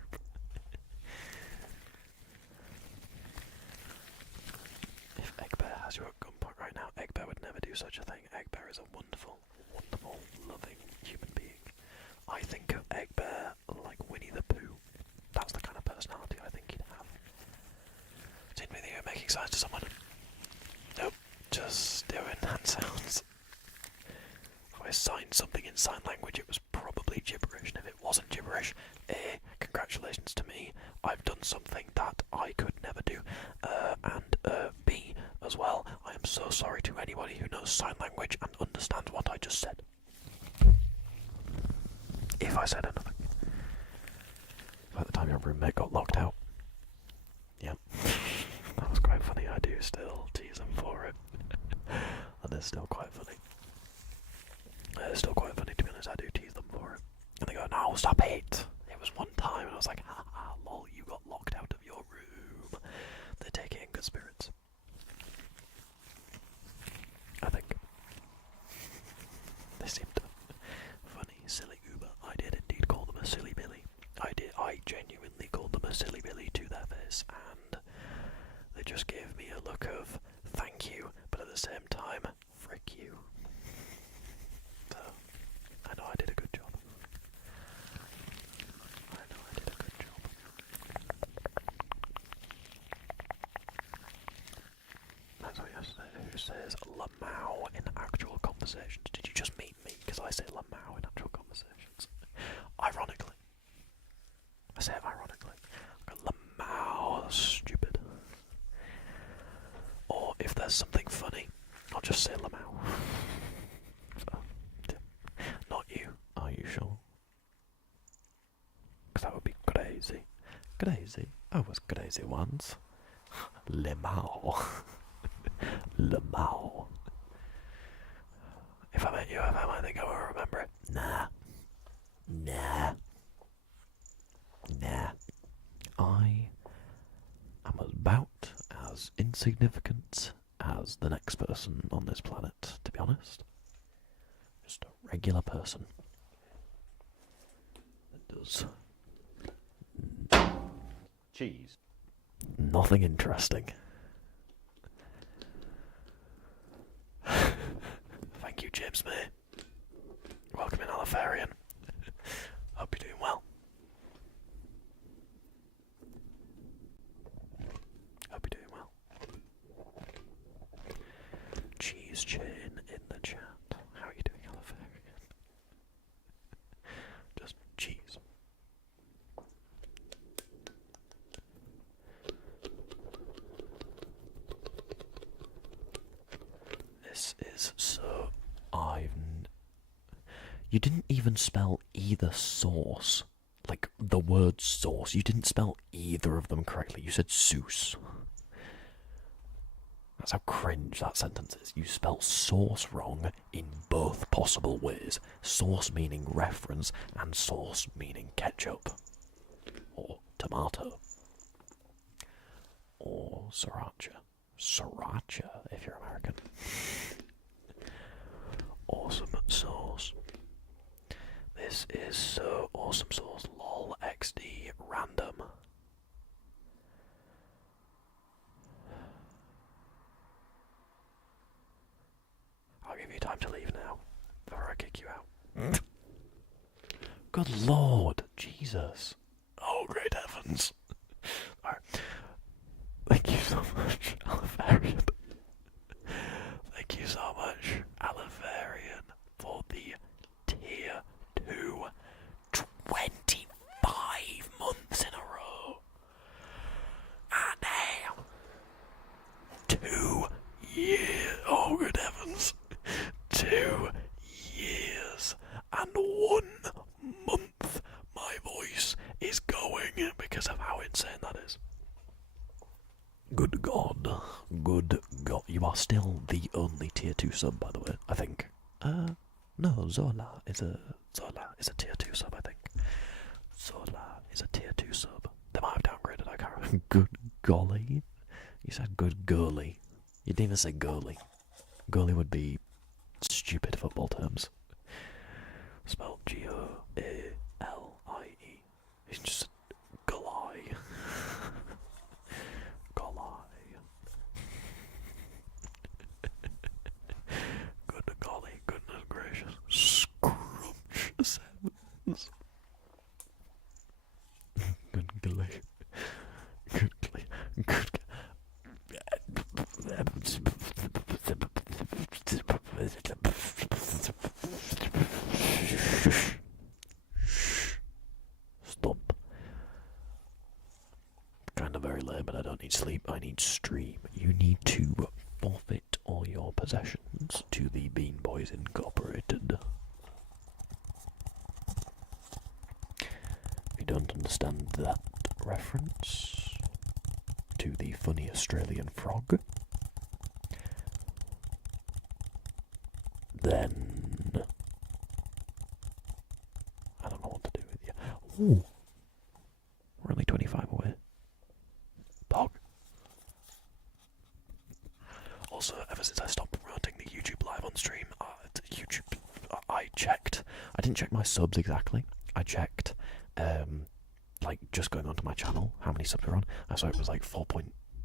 If Egbert has you at gunpoint right now, Egbert would never do such a thing. Egbert is a wonderful, wonderful, loving human being. I think of Egbert like Winnie the Pooh. That's the kind of personality I think he'd have. Seems to me that you're making signs to someone. Nope, just doing hand sounds. If I signed something in sign language, it was probably gibberish, and if it wasn't gibberish, A, congratulations to me, I've done something that I could never do, and B, as well, I am so sorry to anybody who knows sign language and understands what I just said. If I said anything. Like the time your roommate got locked out. Yep. That was quite funny. I do still tease him for it. And it's still quite funny. It's still quite funny, to be honest. I do tease them for it. And they go, no, stop it. It was one time. And I was like, ha ha, lol, you got locked out of your room. They take it in good spirits. I think. They seemed funny, silly goober. I did indeed call them a silly Billy. I genuinely called them a silly Billy to their face, and they just gave me a look of thank you, but at the same time, frick you. So, I know I did a good job. That's what yesterday who says Lamau in actual conversations. Did you just meet me? Because I say Lamau in actual conversations. Ironically. I say it ironically. Lamau, that's stupid. Or if there's something funny, I'll just say Lamau. So, yeah. Not you. Are you sure? Because that would be crazy. Crazy? I was crazy once. Lemao. Lemao. If I met you, I might think I will remember it. Nah. Nah. Nah. I am about as insignificant as the next person on this planet, to be honest. Just a regular person that does Cheese. nothing interesting. Thank you, James May. Welcome in, Alifarian. Hope you're doing well. Hope you're doing well. Cheese chain in the chat. How are you doing, Alifarian? Just cheese. This is so... You didn't even spell either sauce. Like, the word sauce. You didn't spell either of them correctly. You said Seuss. That's how cringe that sentence is. You spell sauce wrong in both possible ways. Sauce meaning reference and sauce meaning ketchup. Or tomato. Or sriracha. Sriracha, if you're American. Awesome sauce. This is so awesome sauce. Lol XD random. I'll give you time to leave now before I kick you out. Good lord, Jesus. Oh, great heavens. Alright. Thank you so much, Alivarian. Thank you so much, Alivarian, for the tier 2 25 months in a row. Ah, damn. 2 years. Oh, good heavens. 2 years and 1 month my voice is going because of how insane that is. Good God. Good God. You are still the only tier 2 sub, by the way, I think. No, Zola is a tier 2 sub, I think. Zola is a tier 2 sub. They might have downgraded, I can't remember. Good golly. You said good goalie. You didn't even say goalie. Goalie would be stupid football terms. Spelled Goalie. It's just Golai. Golai. Good golly, goodness gracious. Scrumptious heavens. Good golly. Good golly. Good Stop. Kinda very late, but I don't need sleep, I need stream. You need to forfeit all your possessions to the Bean Boys Incorporated. If you don't understand that reference to the funny Australian frog, then I don't know what to do with you. Ooh, we're only 25 away. Pog. Also, ever since I stopped promoting the YouTube live on stream, I checked. I didn't check my subs exactly. I checked, like just going onto my channel, how many subs were on. I saw it was like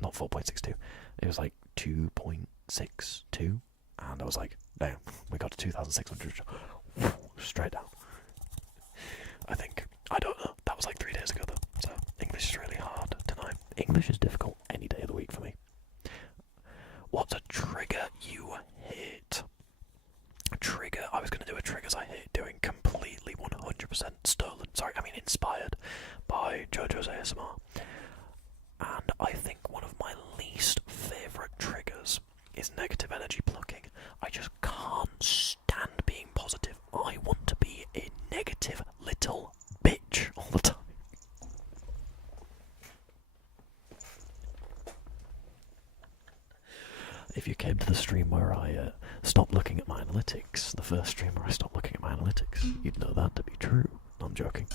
not 4.62. It was like 2.62, and I was like, damn, we got to 2,600. Straight down. I don't know. That was like 3 days ago though. So English is really hard tonight. English is difficult any day of the week for me. What's a trigger you hate? Trigger. I was going to do a triggers I hate doing, completely 100% stolen. Sorry, I mean inspired by JoJo's ASMR. And I think one of my least favourite triggers is negative energy plucking. I just can't stand being positive. I want to be a negative little bitch all the time. If you came to the stream where I stopped looking at my analytics, the first stream where I stopped looking at my analytics, you'd know that to be true. No, I'm joking.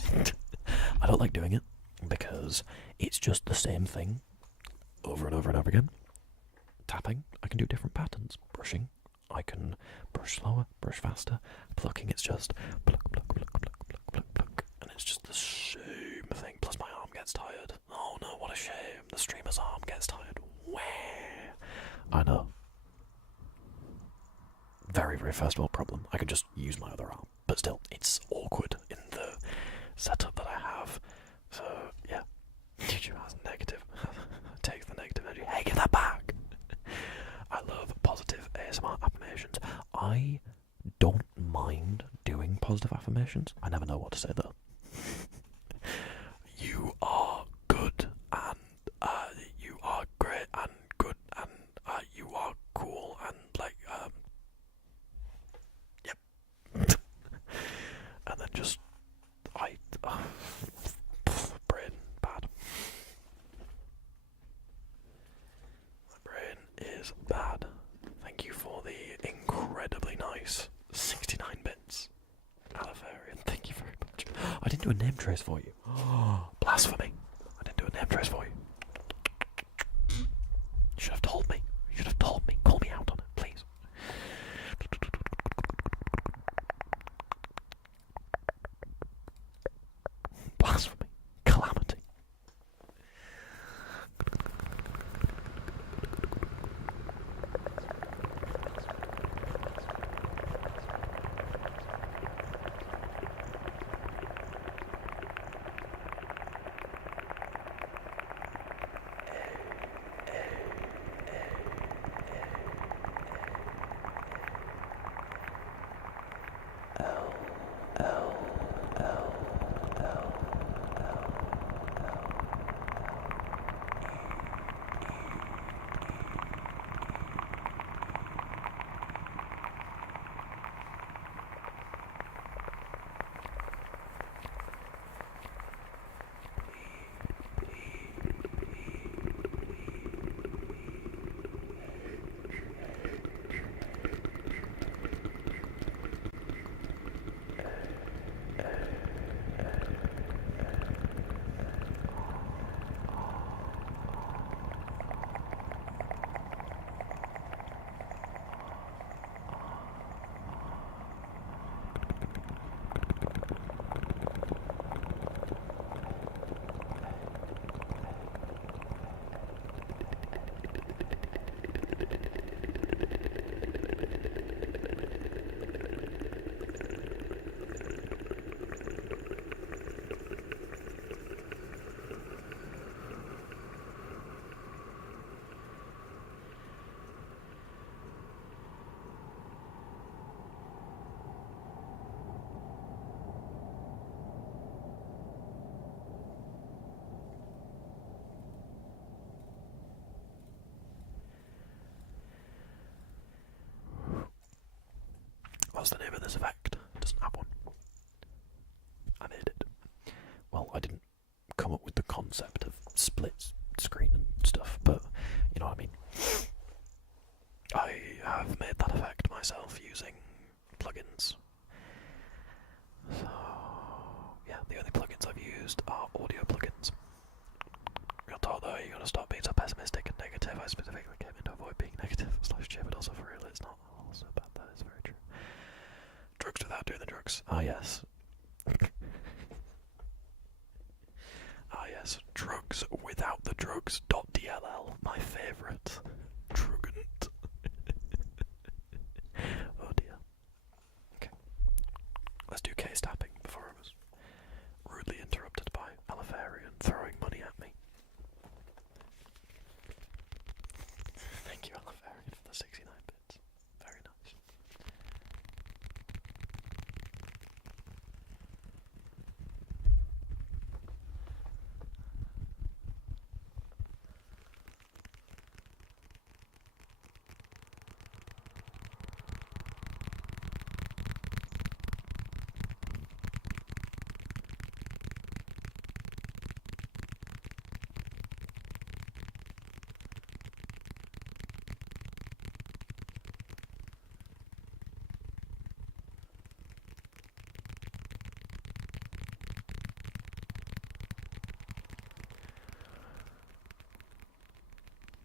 I don't like doing it because it's just the same thing over and over and over again. Tapping, I can do different patterns. Brushing, I can brush slower, brush faster. Plucking, it's just pluck, pluck, pluck, pluck, pluck, pluck, pluck. And it's just the same thing. Plus my arm gets tired. Oh no, what a shame. The streamer's arm gets tired. Where? I know. Very, very first world problem. I can just use my other arm. But still, it's awkward in the setup that I have. So, yeah. YouTube has negative. Take the negative energy. Hey, give that back! I love positive ASMR affirmations. I don't mind doing positive affirmations. I never know what to say though. You are good, and you are great, and good, and you are cool, and like, yep. And then just, brain bad. My brain is is bad. Thank you for the incredibly nice 69 bits. Alifarian, thank you very much. I didn't do a name trace for you. Blasphemy. I didn't do a name trace for you. You should have told me. You should have told me. Call me out on it, please. Blasphemy. Calamity. What's the name of this effect? It doesn't have one. I made it. Well, I didn't come up with the concept of split screen and stuff, but you know what I mean. I have made that effect myself using plugins. So, yeah, the only plugins I've used are audio plugins. You're told though, you gotta stop being so pessimistic and negative. I specifically came in to avoid being negative / cheer, but also for real, it's not all so bad. That is very true. Drugs without doing the drugs. Ah, yes. Ah, yes. Drugs without the drugs. .dll. My favourite. Drugant. Oh dear. Okay. Let's do case tapping before I was rudely interrupted by Alifarian throwing money at me. Thank you, Alifarian, for the 69 bits. Very nice.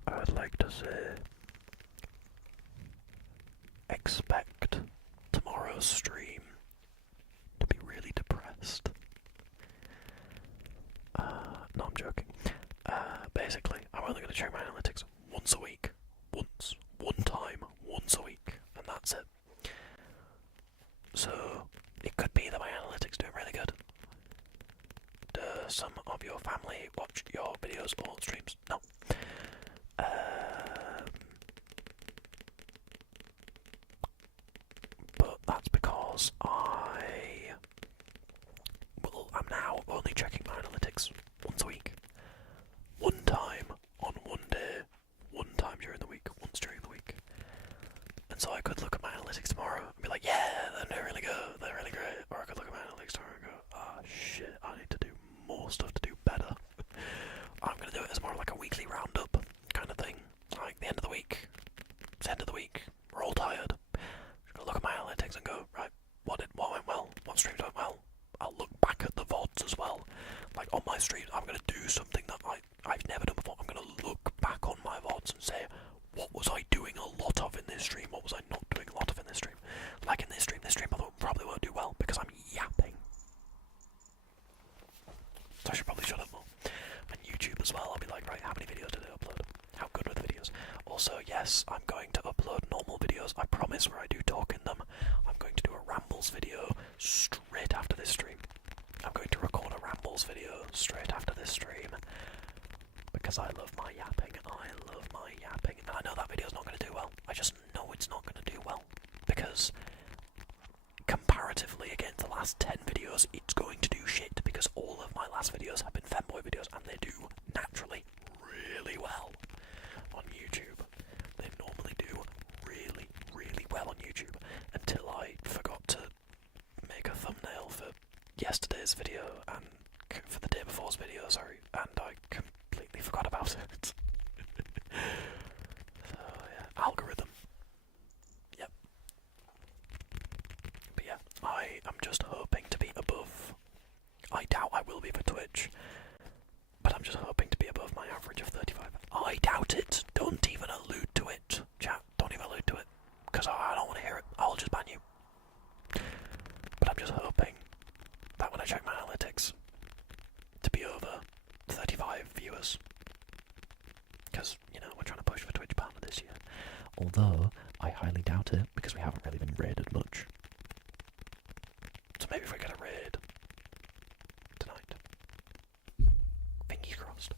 I'd like to say, expect tomorrow's stream to be really depressed. No, I'm joking. Basically, I'm only going to check my analytics once a week. One time, once a week, and that's it. So, it could be that my analytics doing really good. Do some of your family watch your videos or streams? No. But that's because I'm now only checking my analytics once a week. One time on one day, one time during the week, once during the week. And so I could look at my analytics tomorrow and be like, yeah, they're really good, they're really great. Or I could look at my analytics tomorrow and go, ah, shit, I need to do more stuff to do better. I'm going to do it as more like a weekly roundup kind of thing. Like the end of the week, videos, I promise, where I do talk in them. I'm going to do a rambles video straight after this stream. I'm going to record a rambles video straight after this stream because I love my yapping. I love my yapping. And I know that video's not going to do well. I just know it's not going to do well because comparatively against the last 10 videos, it's going to do shit because all of my last videos have been femboy videos and they do naturally really well on YouTube. They normally do really, really well on YouTube until I forgot to make a thumbnail for yesterday's video and for the day before's video, sorry, and I completely forgot about it. So yeah, algorithm. Yep. But yeah, I am just hoping to be above. I doubt I will be for Twitch, but I'm just hoping to be above my average of 35. I doubt it. Don't even allude to it, chat. Don't even allude to it, because I don't want to hear it. I'll just ban you. But I'm just hoping that when I check my analytics, to be over 35 viewers. Because, you know, we're trying to push for Twitch partner this year. Although, I highly doubt it, because we haven't really been raided much. So maybe if we get a raid tonight. Fingers crossed.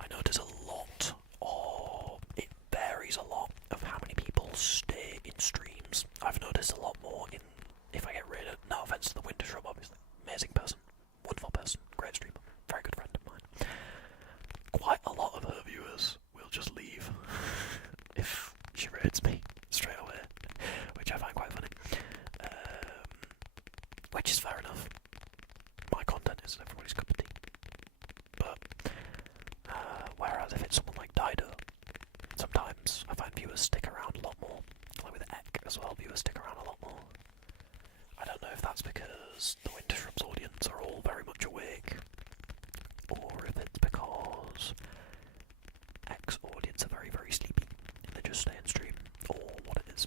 I notice a lot, or it varies a lot, of how many people stay in streams. I've noticed a lot more in, if I get raided, no offense to the Winter Shrub, obviously. Amazing person, wonderful person, great streamer, very good friend of mine. Quite a lot of her viewers will just leave if she raids me straight away, which I find quite funny. Which is fair enough. My content isn't everybody's cup of tea. But, whereas if it's someone like Dido, sometimes I find viewers stick around a lot more. Like with Ek as well, viewers stick around a lot more. I don't know if that's because the Winter Shrubs audience are all very much awake, or if it's because Ek's audience are very, very sleepy and they just stay in stream, or what it is.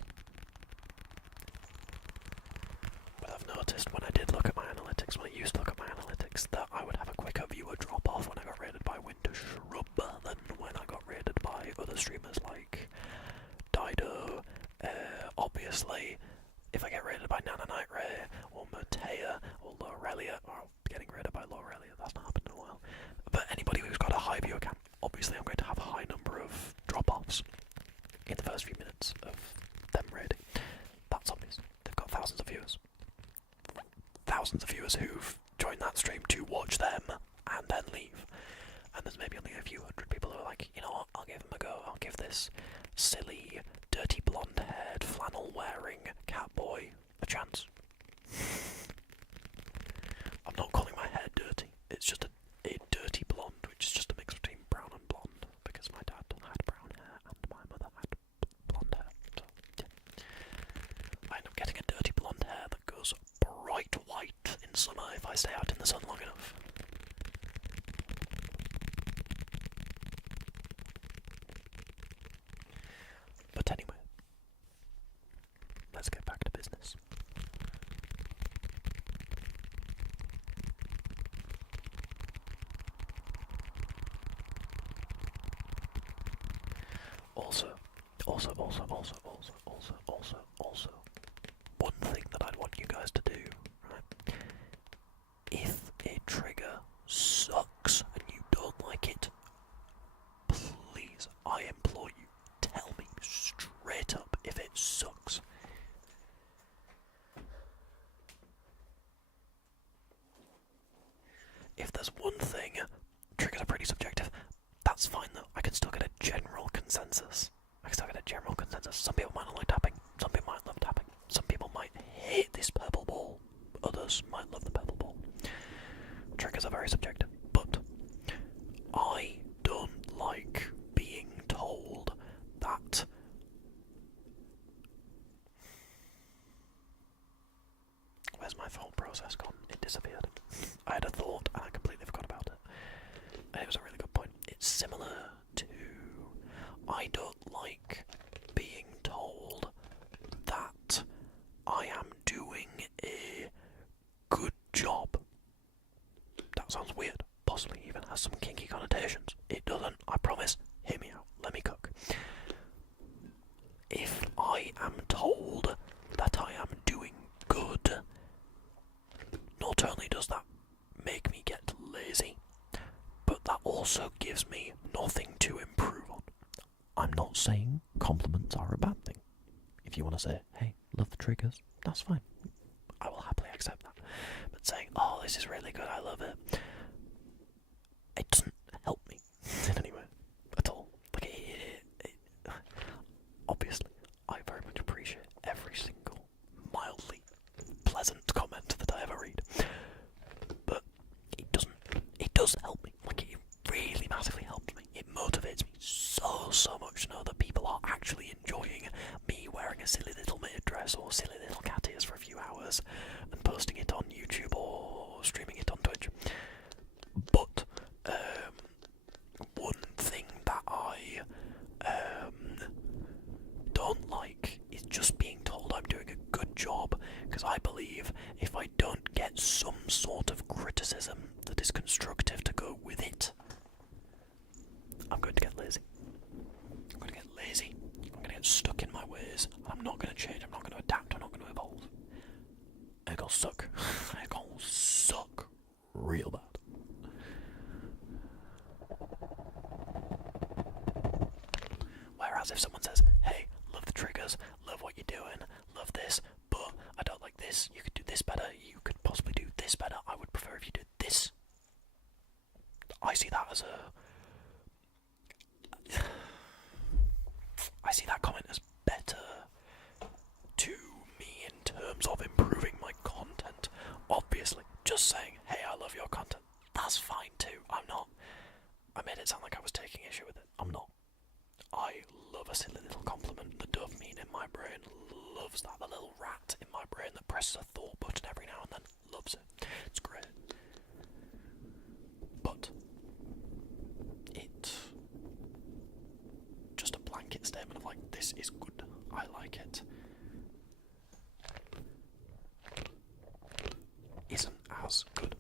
But I've noticed when I did look at my analytics, when I used to look at my analytics, that I would have a quicker viewer drop off when I got raided by Winter Shrub than when I got raided by other streamers like Dido. Obviously, if I get raided by Nana Night Ray or Matea or Lorelia, or getting raided by Lorelia, that's not happened in a while. But anybody who's got a high viewer count, obviously I'm going to have a high number of drop-offs in the first few minutes of them raiding. That's obvious. They've got thousands of viewers. Thousands of viewers who've joined that stream to watch them and then leave. And there's maybe only a few hundred people who are like, you know what, I'll give them a go. I'll give this silly, dirty blonde-haired, flannel-wearing cat boy a chance. I'm not calling my hair dirty. It's just a dirty blonde, which is just a mix between brown and blonde, because my dad had brown hair and my mother had blonde hair. So, yeah. I end up getting a dirty blonde hair that goes bright white in summer if I stay out in the sun long enough. But anyway, let's get back to business. Also, one thing that I'd want you guys to do, right? If a trigger sucks and you don't like it, please, I implore you, tell me straight up if it sucks. If there's one thing, triggers are pretty subjective, that's fine though. I can still get a general consensus. Some people might not like tapping, some people might love tapping, some people might hate this purple ball, others might love the purple ball. Triggers are very subjective, but I don't like being told that where's my thought process gone? It disappeared. I had a thought and I completely forgot about it. And it was a really good point. It's similar to I don't like being told that I am doing a good job. That sounds weird. am told that I am doing good, not only does that make me get lazy, but that also gives me nothing to improve on. I'm not saying compliments are a bad thing. If you want to say, hey, love the triggers, that's fine. I will happily accept that. But saying, oh, this is really good, I love it, it doesn't help me in any way at all. Like, obviously, I very much appreciate every single mildly pleasant comment that I ever read. But it does help me. Like, it really massively helps me. It motivates me so much to know that people are actually enjoying me wearing a silly little maid dress or silly little cat ears for a few hours and posting it on YouTube or streaming it on Twitch. But one thing that I don't like is just being told I'm doing a good job, because I believe if I don't get some sort of criticism that is constructive to go with it, I'm going to get lazy. I'm going to get lazy. I'm going to get stuck in my ways. I'm not going to change. I'm not going to adapt. I'm not going to evolve. And it's going to suck. It's going to suck real bad. Whereas if someone says, hey, love the triggers, love what you're doing, love this, but I don't like this, you could do this better, you could possibly do this better, I would prefer if you did this. I see that as I see that comment as better to me in terms of improving my content. Obviously, just saying, hey, I love your content, that's fine too. I made it sound like I was taking issue with it. I'm not. I love a silly little compliment. The dopamine in my brain loves that. The little rat in my brain that presses a thought button every now and then loves it. It's great. But it's just a blanket statement of like, this is good, I like it, isn't as good.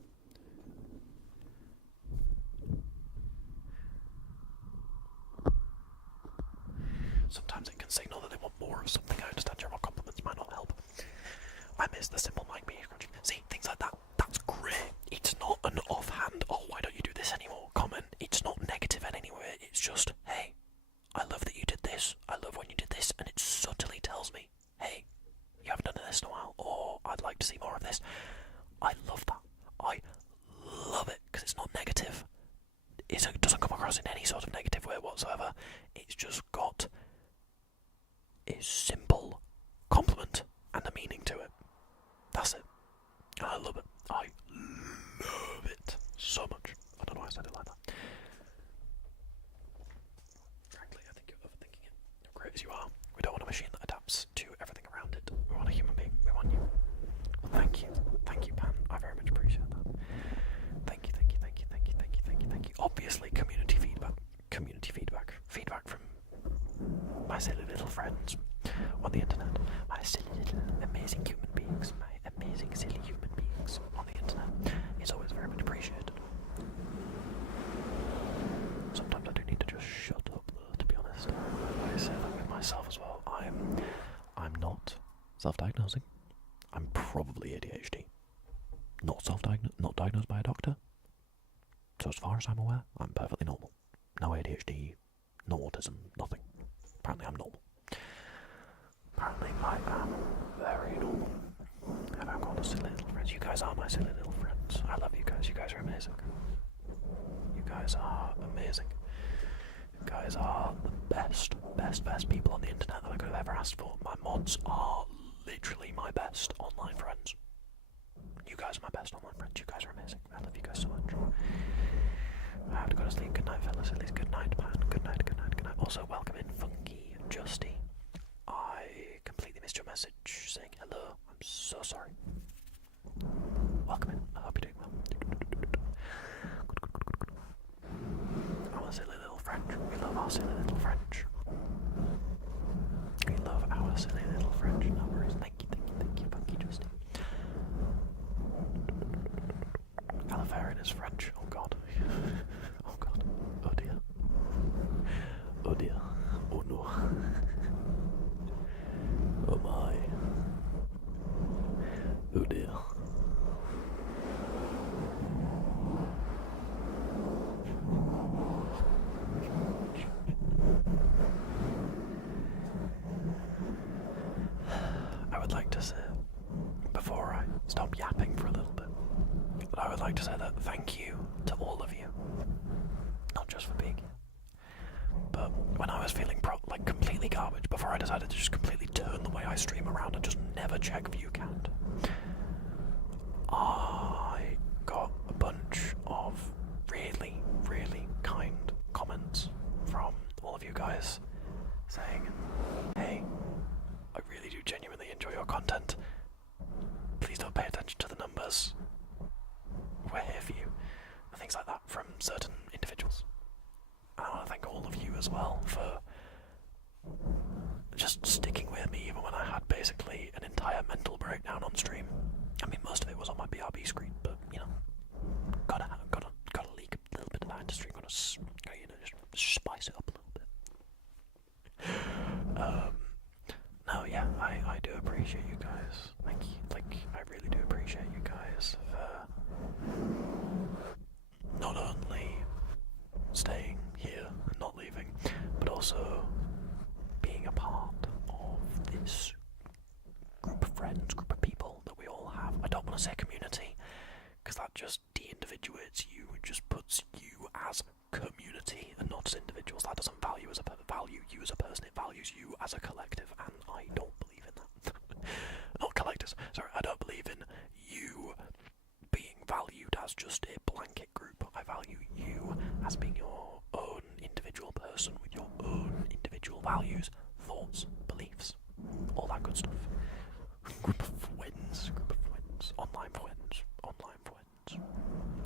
Sometimes it can signal that they want more of something. I understand general compliments might not help. I miss the simple mic being scrunching. See, things like that, that's great. It's not an offhand, oh, why don't you do this anymore comment. It's not negative in any way. It's just, hey, I love that you did this. I love when you did this. And it subtly tells me, hey, you haven't done this in a while, or I'd like to see more of this. I love that. I love it, because it's not negative. It doesn't come across in any sort of negative way whatsoever. It's just got a simple compliment and a meaning to it. That's it. And I love it. I love it so much. I don't know why I said it like that. Frankly, I think you're overthinking it. As great as you are, we don't want a machine that adapts to everything around it. We want a human being. We want you. Thank you. Thank you, Pan. I very much appreciate that. Thank you, thank you, thank you, thank you, thank you, thank you, thank you. Obviously, community feedback. Feedback from my silly little friends on the internet. My silly little amazing human beings. My amazing silly human beings on the internet. It's always very much appreciated. Sometimes I do need to just shut up though, to be honest. I say that with myself as well. I'm not self-diagnosing. I'm probably ADHD. Not diagnosed by a doctor. So as far as I'm aware, I'm perfectly normal. No ADHD, no autism, nothing. Apparently I'm normal. Apparently I am very normal. And I've got a silly little friends. You guys are my silly little friends. I love you guys. You guys are amazing. You guys are amazing. You guys are the best people on the internet that I could have ever asked for. My mods are literally my best online friends. You guys are my best online friends. You guys are amazing. I love you guys so much. I have to go to sleep. Good night, fellas. At least good night, man. Good night, good night, good night. Also, welcome in Funky Justy. I completely missed your message saying hello. I'm so sorry. Welcome in. I hope you're doing well. Our silly little French. We love our silly little French. We love our silly little French. No worries. Thank you, Funky Justy. Califarin is French. Oh god. Oh god. Oh dear. Oh dear. Oh no. to say, before I stop yapping for a little bit, I would like to say that thank you to all of you. Not just for being here, but when I was feeling like completely garbage, before I decided to just completely turn the way I stream around and just never check view count, I got a bunch of really, really kind comments from all of you guys saying, hey, I really do genuinely enjoy your content. Please don't pay attention to the numbers. We're here for you. And things like that from certain individuals. And I want to thank all of you as well for just sticking with me even when I had basically an entire mental breakdown on stream. I mean, most of it was on my BRB screen, but you know, gotta leak a little bit of that into stream. Gotta just spice it up a little bit. No, yeah, I do appreciate you guys. Thank you. Like, I really do appreciate you guys for not only staying here and not leaving, but also being a part of this group of friends, group of people that we all have. I don't want to say community, because that just de-individuates you. It just puts you as community and not as individuals. That doesn't value you as a person. It values you as a collective, and I don't believe in that. Not collectors. Sorry, I don't believe in you being valued as just a blanket group. I value you as being your own individual person with your own individual values, thoughts, beliefs, all that good stuff. Group of friends, online friends,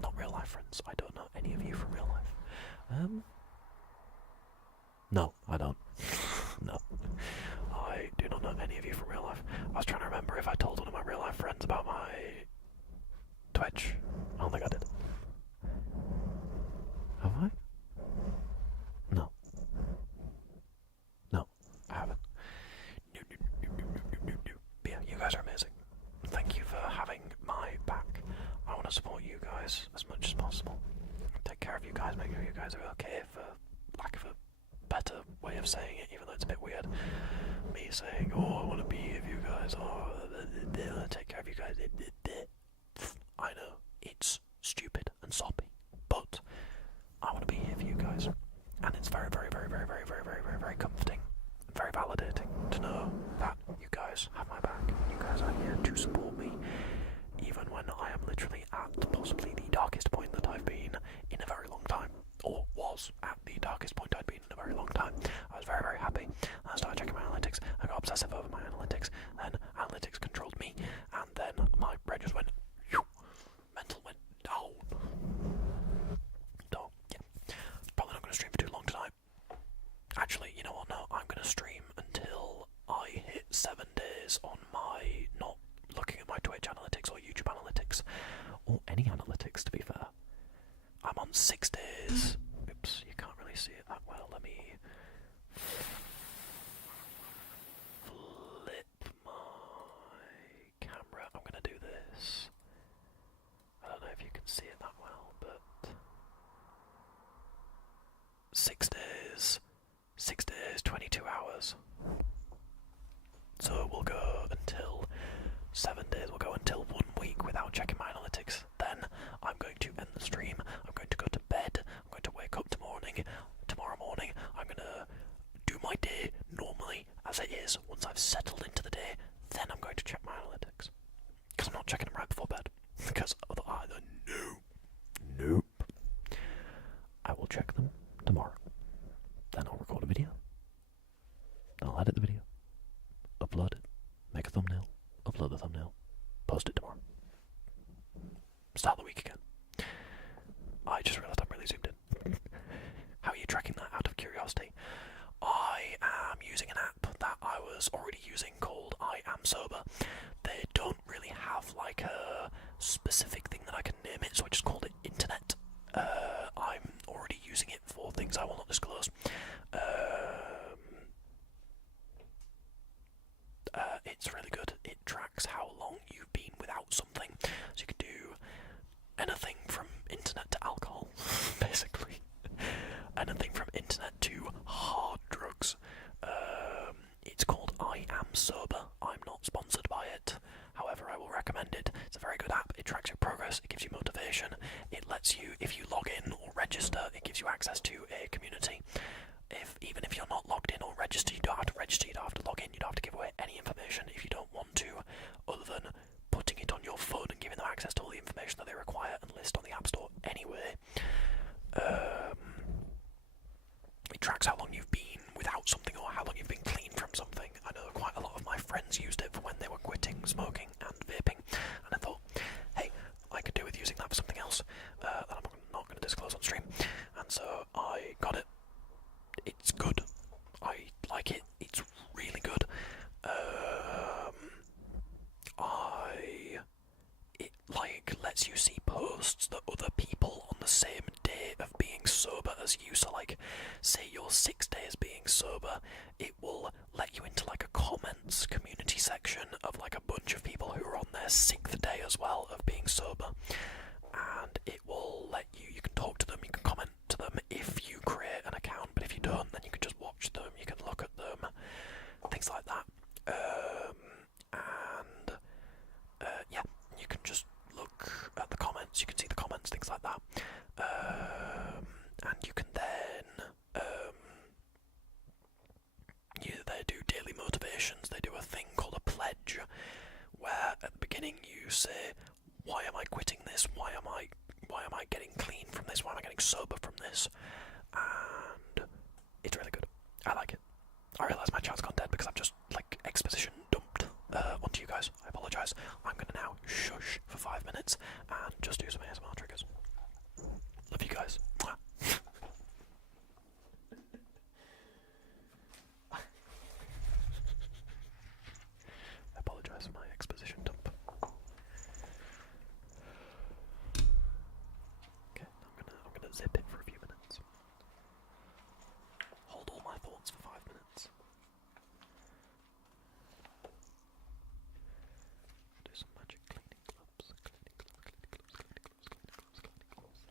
not real life friends. I don't know any of you from real life. No, I don't. No, I do not know any of you from real life. I was trying to remember if I told one of my real life friends about my Twitch. I don't think I did. Have I? No. No, I haven't. No. But yeah, you guys are amazing. Thank you for having my back. I want to support you guys as much as possible. Take care of you guys, make sure you guys are okay, for lack of a better way of saying it, even though it's a bit weird. Me saying, oh, I want to be with you guys, oh, take care of you guys. I know, it's stupid and soppy, but I want to be here for you guys. And it's very, very, very, very, very, very, very, very, very comforting, very validating to know that you guys have my back. You guys are here to support me, even when I am literally at possibly the darkest point that I've been in a very long time, or was at the darkest point I'd been in a very long time. I was very, very happy. I started checking my analytics. I got obsessive over my analytics. Then analytics controlled me, and then my brain just went, phew, mental went down. So yeah, probably not going to stream for too long tonight. Actually, you know what? No, I'm going to stream until I hit 7 days on my not looking at my Twitch analytics or YouTube analytics, or any analytics, to be fair. I'm on 6 days. Oops, you can't really see it that well. Let me flip my camera. I'm going to do this. I don't know if you can see it that well, but 6 days. 6 days, 22 hours. So we'll go until 7 days. We'll go until 1 week without checking my analytics. Then I'm going to end the stream. I'm going to go to bed. I'm going to wake up tomorrow morning. I'm going to do my day normally as it is. Once I've settled into the day, then I'm going to check my analytics. Because I'm not checking them right before bed. Because otherwise, nope. I will check them tomorrow. Then I'll record a video. Then I'll edit the video. Upload it. Make a thumbnail. Upload the thumbnail. Post it tomorrow. Start the week again. I just realised I'm really zoomed in. How are you tracking that, out of curiosity? I am using an app that I was already using called I Am Sober. They don't really have like a specific thing that I can name it, so I just called it Internet. I'm already using it for things I will not disclose. It's really good. It tracks how long you've been without something, so you can do anything from internet to alcohol, basically. Anything from internet to hard drugs. It's called I Am Sober. I'm not sponsored by it. say, why am I quitting this? Why am I getting clean from this? Why am I getting sober from this? And it's really good. I like it. I realise my chat's gone dead because I've just like exposition dumped onto you guys. I apologise. I'm gonna now shush for 5 minutes and just do some ASMR triggers. Love you guys. Mwah. I apologise for my exposition dump. Okay, I'm gonna zip it for a few minutes. Hold all my thoughts for 5 minutes. Do some magic cleaning gloves, cleaning gloves, cleaning gloves, cleaning gloves, cleaning gloves, cleaning gloves.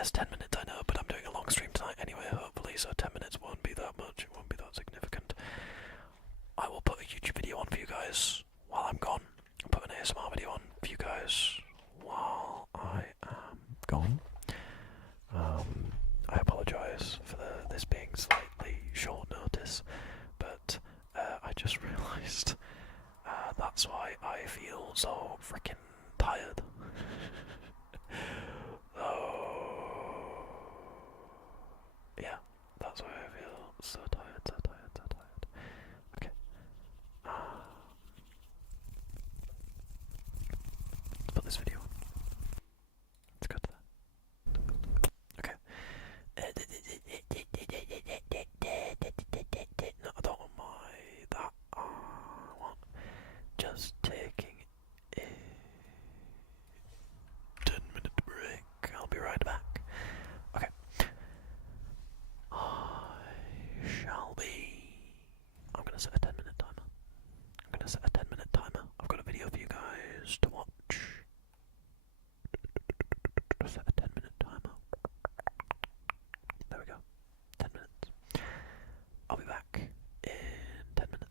Yes, 10 minutes, I know, but I'm doing a long stream tonight anyway, hopefully, so 10 minutes won't be that much, it won't be that significant. I will put a YouTube video on for you guys while I'm gone. I'll put an ASMR video on for you guys while I am gone. I apologise for this being slightly short notice, but I just realised that's why I feel so freaking tired. Oh, yeah, that's why I feel so tired, so tired, so tired. Okay. Let's put this video on. Let's go to that. Okay. No, I don't want that. I want just taking a 10-minute break. I'll be right back. Okay. I'm gonna set a 10-minute timer. I've got a video for you guys to watch. Set a 10-minute timer. There we go. 10 minutes. I'll be back in 10 minutes.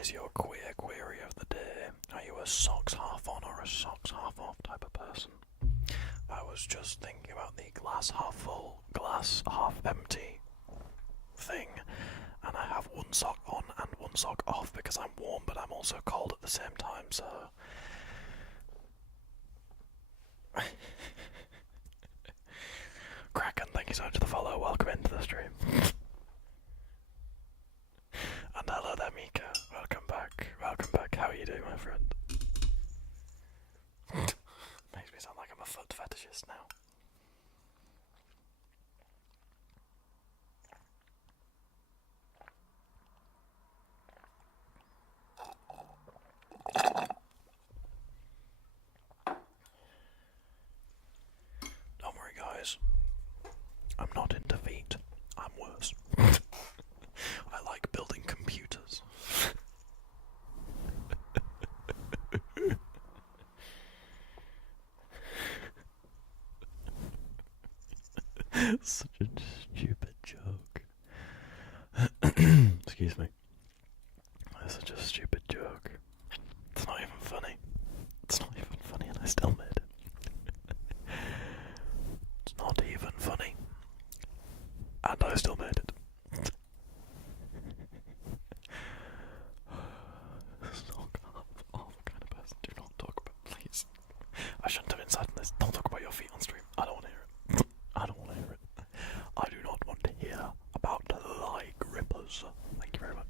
is your queer query of the day? Are you a socks half on or a socks half off type of person? I was just thinking about the glass half full, glass half empty thing, and I have one sock on and one sock off because I'm warm but I'm also cold at the same time, so... Kraken, thank you so much for the follow, welcome into the stream. And hello there, Mika, welcome back, how are you doing, my friend? Makes me sound like I'm a foot fetishist now. Don't worry, guys. I'm not into feet. I'm worse. I like building computers. Such a stupid joke. Excuse me. That's such a stupid joke. It's not even funny. It's not even funny and I still made it. It's not even funny. And I still made it. Sock off kind of person. Do not talk about, please. I shouldn't have incited this. Don't talk about your feet on stream. I don't want to hear it. I don't want to hear it. I do not want to hear about leg rippers. Thank you very much.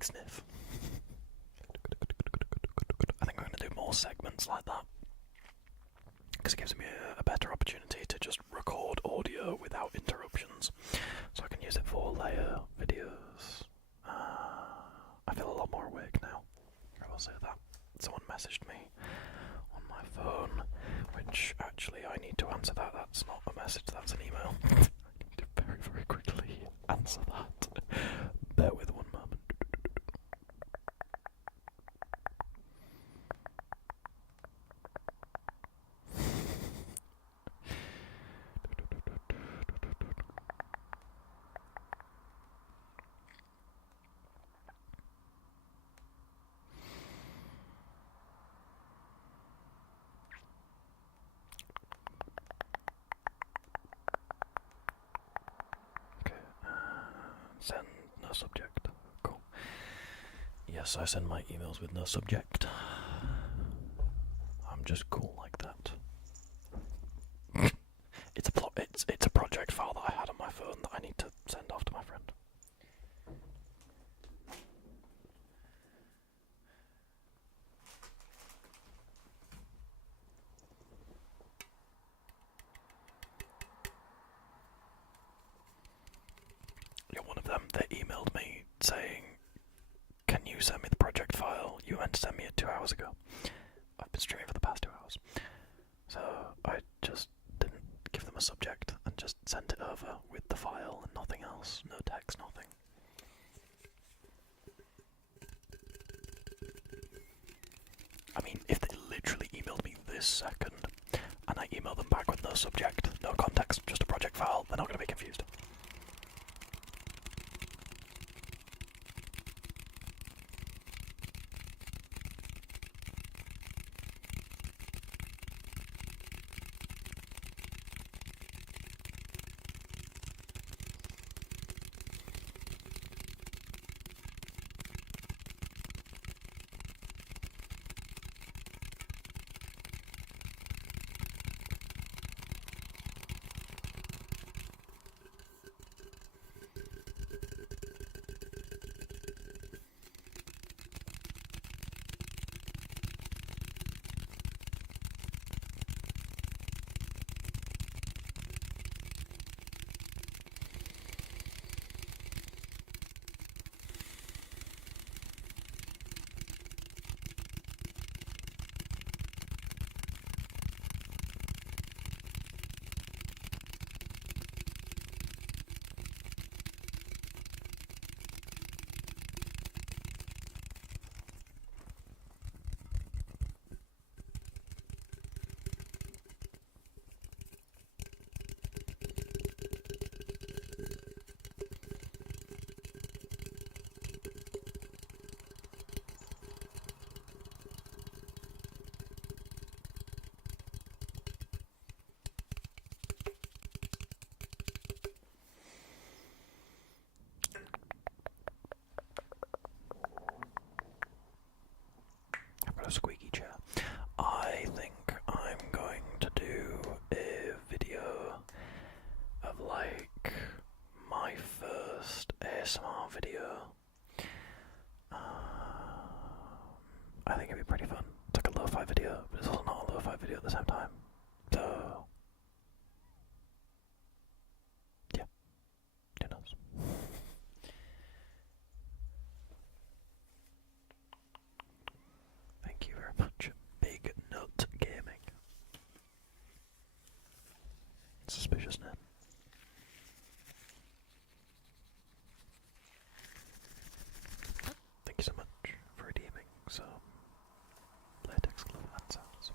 Sniff. I think I'm going to do more segments like that because it gives me a better opportunity to just record audio without interruptions, so I can use it for layer videos. I feel a lot more awake now. I will say that. Someone messaged me on my phone, which actually I need to answer that. That's not a message, that's an email. I need to very, very quickly answer that. Bear with one moment. subject. Cool. Yes, I send my emails with no subject. I'm just cool like that. It's a project file that I had on my phone that I need to send off to my friend. You're one of them. They emailed me saying, "Can you send me the project file? You meant to send me it 2 hours ago." I've been streaming for the past 2 hours, so I just didn't give them a subject and just sent it over with the file and nothing else. No text, nothing. I mean, if they literally emailed me this second and I email them back with no subject, no context, just a project file, they're not going to be confused. A squeaky chair. I think I'm going to do a video of like my first ASMR video. I think it'd be pretty fun. It's like a lo-fi video, but it's also not a lo-fi video at the same time. So yeah, who knows? Thank you very much, Big Nut Gaming. Suspicious name. Thank you so much for redeeming some latex glove hand sounds.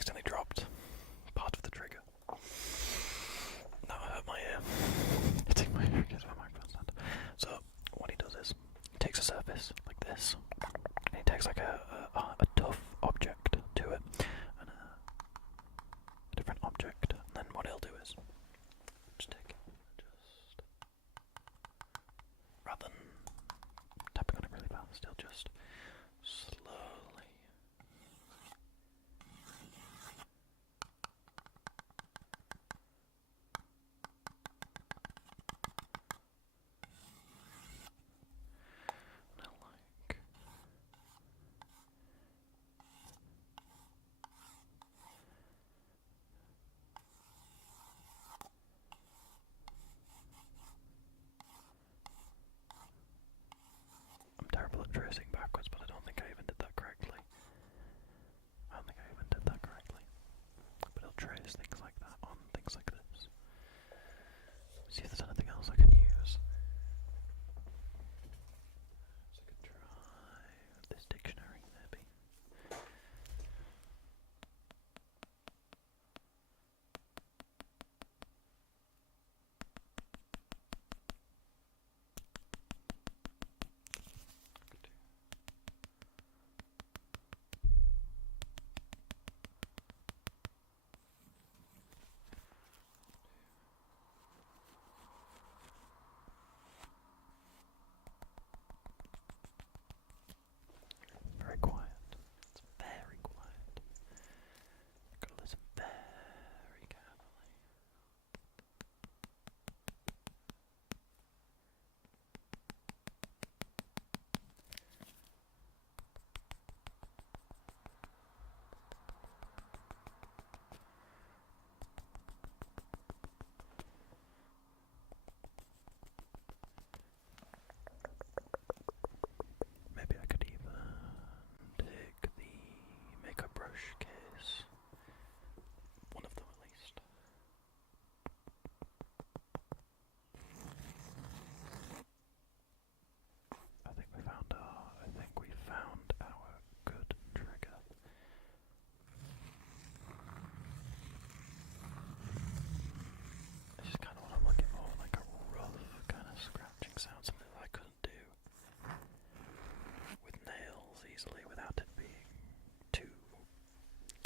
accidentally dropped part of the trigger. That hurt my ear. Hitting my ear against my microphone stand. So what he does is he takes a surface like this, and he takes like a tough object to it, and a different object, and then what he'll do is just take it, just rather than tapping on it really fast, he'll just slowly. Now, like, I'm terrible at tracing backwards, but I don't think I even did that correctly. I don't think I even did that correctly. But I'll trace things like that on things like this. See if there's anything else I can use. So I could try this dictionary, maybe. Very quiet. It's very quiet. Gotta listen very carefully. Maybe I could even take the makeup brush case. One of them at least. I think we found our good trigger. This is kind of what I'm looking for, like a rough kind of scratching sound, something that I couldn't do with nails easily without it being too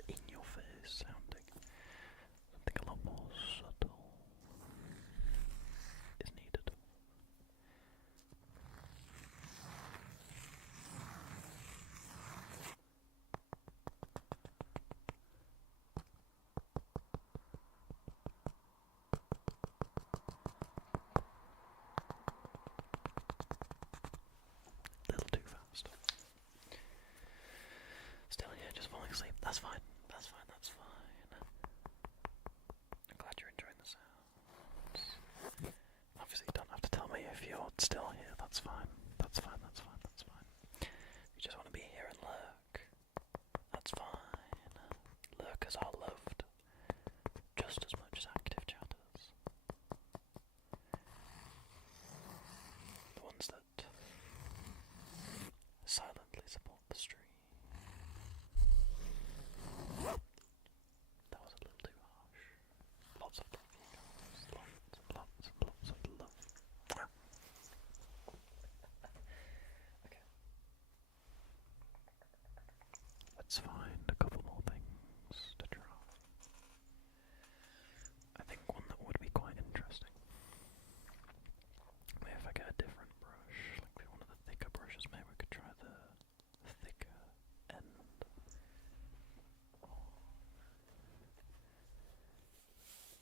in your face sounding. Something a lot more subtle is needed. Little too fast. Still here, just falling asleep. That's fine. That's fine. That's fine. I'm glad you're enjoying the sounds. Obviously, you don't have to tell me if you're still here. That's fine. That's fine. That's fine. That's fine. You just want to be here and lurk. That's fine. Lurkers are loved just as much as active chatters. The ones that silently support the stream. That was a little too harsh. Lots of love, you guys. Lots of love. Okay. Let's find a couple more things to try. I think one that would be quite interesting. Maybe if I get a different brush, like one of the thicker brushes, maybe we could try the thicker end.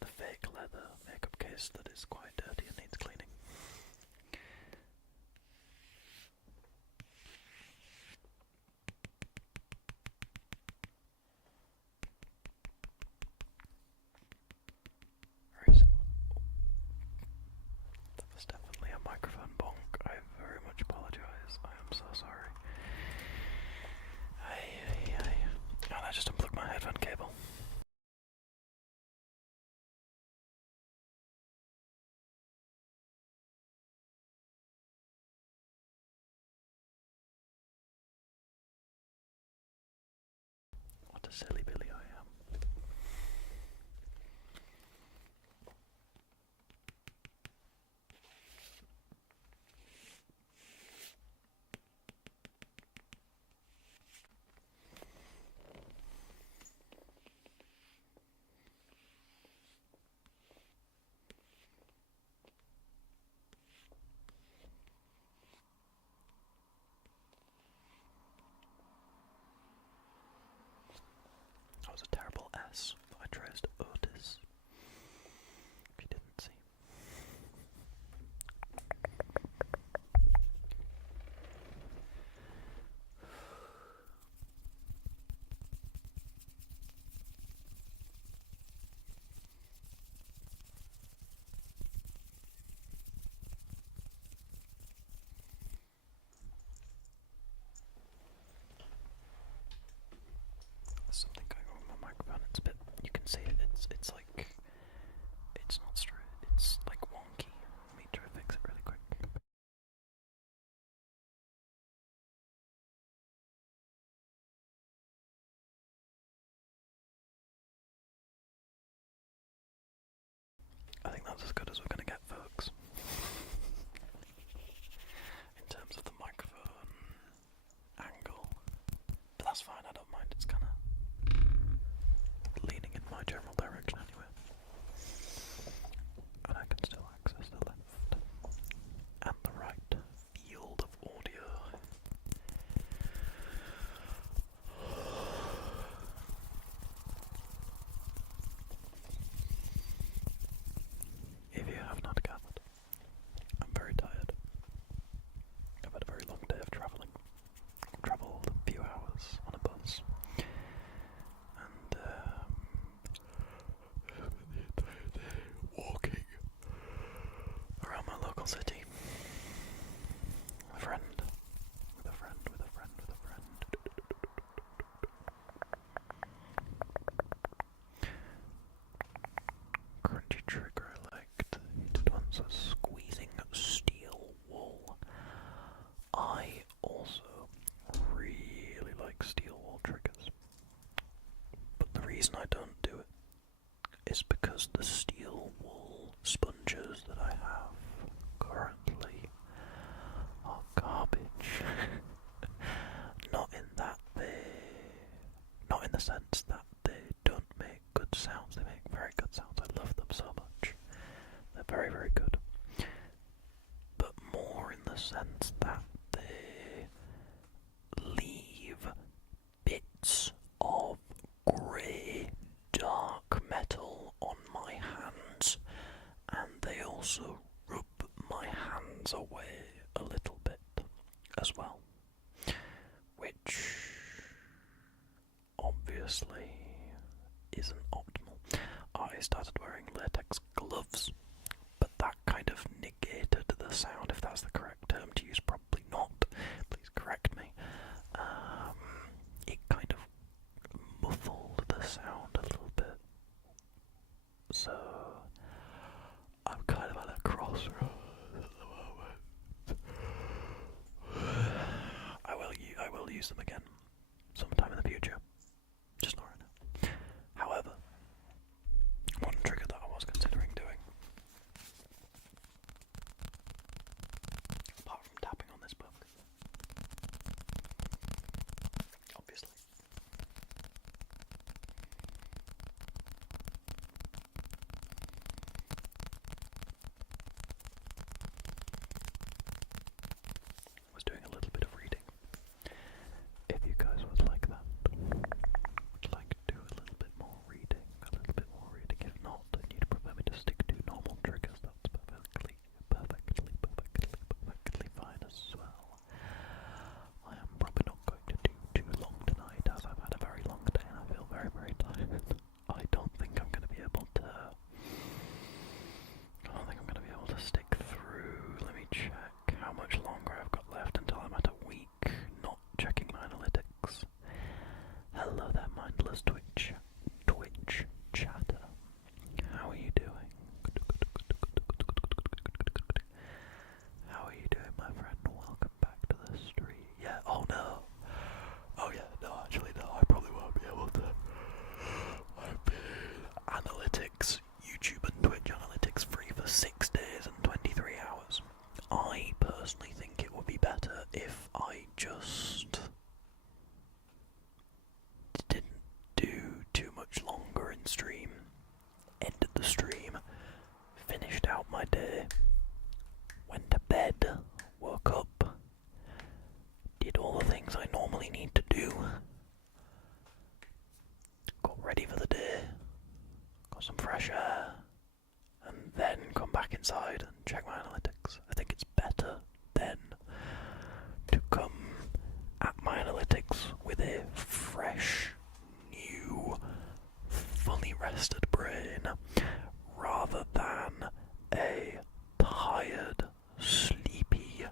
The fake leather makeup case that is quite dirty and needs cleaning. Very similar. That was definitely a microphone bonk. I very much apologize. I am so sorry. And I just unplugged my headphone cable. What a silly Billy I am. guess that I traced Otis. If you didn't see. There's something going on with my microphone. It's a bit. You can see it. It's like. It's not straight. It's like wonky. Let me try to fix it really quick. I think that's as good as we're gonna get, folks. In terms of the microphone angle. But that's fine, I don't mind. It's kind of leaning in my general direction anyway. And I can still access the left and the right field of audio. If you have not gathered, I'm very tired. I've had a very long day of travelling. Travelled a few hours on a bus. And spent the entire day walking around my local city. With a friend. With a friend. Crunchy trigger I liked. It once was squeezing steel wool. I also really like steel wool triggers. But the reason I don't do it is because the steel wool sponges that I have currently are garbage. Not in the sense that they don't make good sounds. They make very good sounds. I love them so much. They're very, very good. But more in the sense that they leave bits of grey, dark metal on my hands, and they also rub my hands away a little bit as well, which obviously isn't optimal. I started wearing latex gloves, but that kind of negated the sound, if that's the correct term to use. Probably not, please correct me. It kind of muffled the sound a little bit, so I'm kind of at a crossroads at the moment. I will use them again sometime in the future, just not right now. However, one trigger that I was considering doing, apart from tapping on this book, obviously, was doing a little bit of reading. If you guys would like that, would like to do a little bit more reading. If not, and you'd prefer me to stick to normal triggers, that's perfectly fine as well. I am probably not going to do too long tonight, as I've had a very long day and I feel very, very tired. I don't think I'm going to be able to stick through. Let me check how much longer I've got left until I'm at a week not checking my analytics. Hello there, mindless Twitch chatter. How are you doing? How are you doing, my friend? Welcome back to the stream. Yeah, oh no. Oh yeah, no, actually no, I probably won't be able to. I've been analytics, YouTube and Twitch analytics free for 6 days and 23 hours. I personally think it would be better if I just didn't do too much longer in stream, ended the stream, finished out my day, went to bed, woke up, did all the things I normally need to do, got ready for the day, some fresh air, and then come back inside and check my analytics. I think it's better then to come at my analytics with a fresh, new, fully rested brain rather than a tired, sleepy,